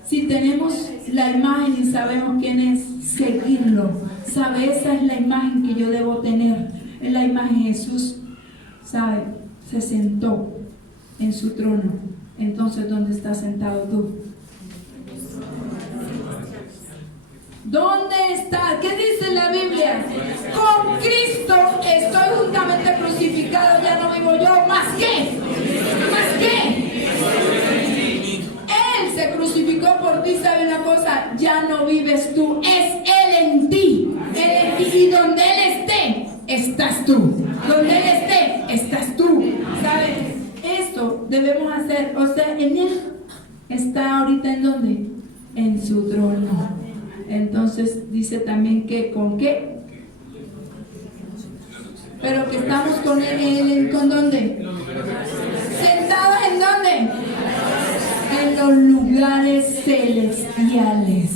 Si tenemos la imagen y sabemos quién es, seguirlo. ¿Sabe? Esa es la imagen que yo debo tener. Es la imagen de Jesús. ¿Sabe? Se sentó en su trono. Entonces, ¿dónde estás sentado tú? ¿Dónde está? ¿Qué dice la Biblia? Con Cristo estoy juntamente crucificado, ya no vivo yo, ¿más qué? ¿Más qué? Él se crucificó por ti, ¿sabe una cosa? Ya no vives tú, es Él en ti. Él en ti. Y donde Él esté, estás tú. Donde Él esté, estás tú. ¿Sabes? Esto debemos hacer, o sea, en Él está ahorita ¿en dónde? En su trono. Entonces dice también que ¿con qué? Pero que estamos con Él, ¿con dónde? ¿Sentados en dónde? En los lugares celestiales.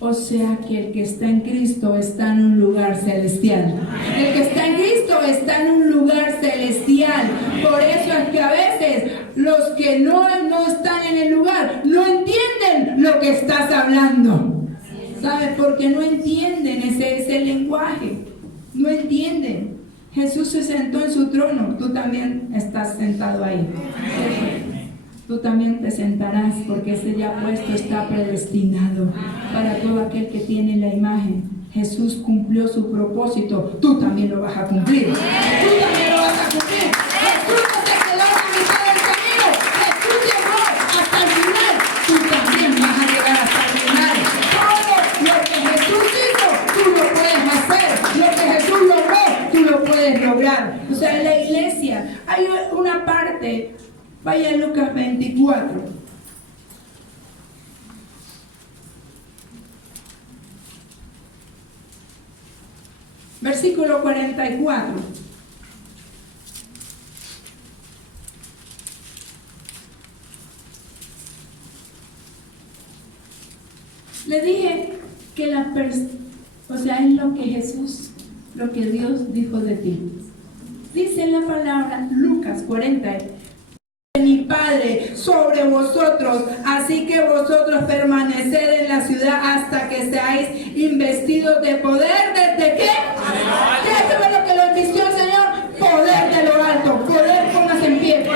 O sea que el que está en Cristo está en un lugar celestial. El que está en Cristo está en un lugar celestial. Por eso es que a veces los que no están en el lugar no entienden lo que estás hablando. ¿Sabes? Porque no entienden ese lenguaje. No entienden. Jesús se sentó en su trono. Tú también estás sentado ahí. Tú también te sentarás porque ese ya puesto está predestinado para todo aquel que tiene la imagen. Jesús cumplió su propósito. Tú también lo vas a cumplir. Tú también lo vas a cumplir. Jesús no se quedó a la mitad del camino. Jesús llegó hasta el final. Tú también vas a llegar hasta el final. Todo lo que Jesús hizo, tú lo puedes hacer. Lo que Jesús logró, tú lo puedes lograr. O sea, en la iglesia hay una parte. Vaya a Lucas 24. Versículo 44. Le dije que o sea, es lo que Jesús, lo que Dios dijo de ti. Dice la palabra Lucas 40. Mi Padre sobre vosotros, así que vosotros permaneced en la ciudad hasta que seáis investidos de poder. ¿Desde qué? ¿Qué es lo que lo invistió el Señor? Poder de lo alto, poder, póngase en pie.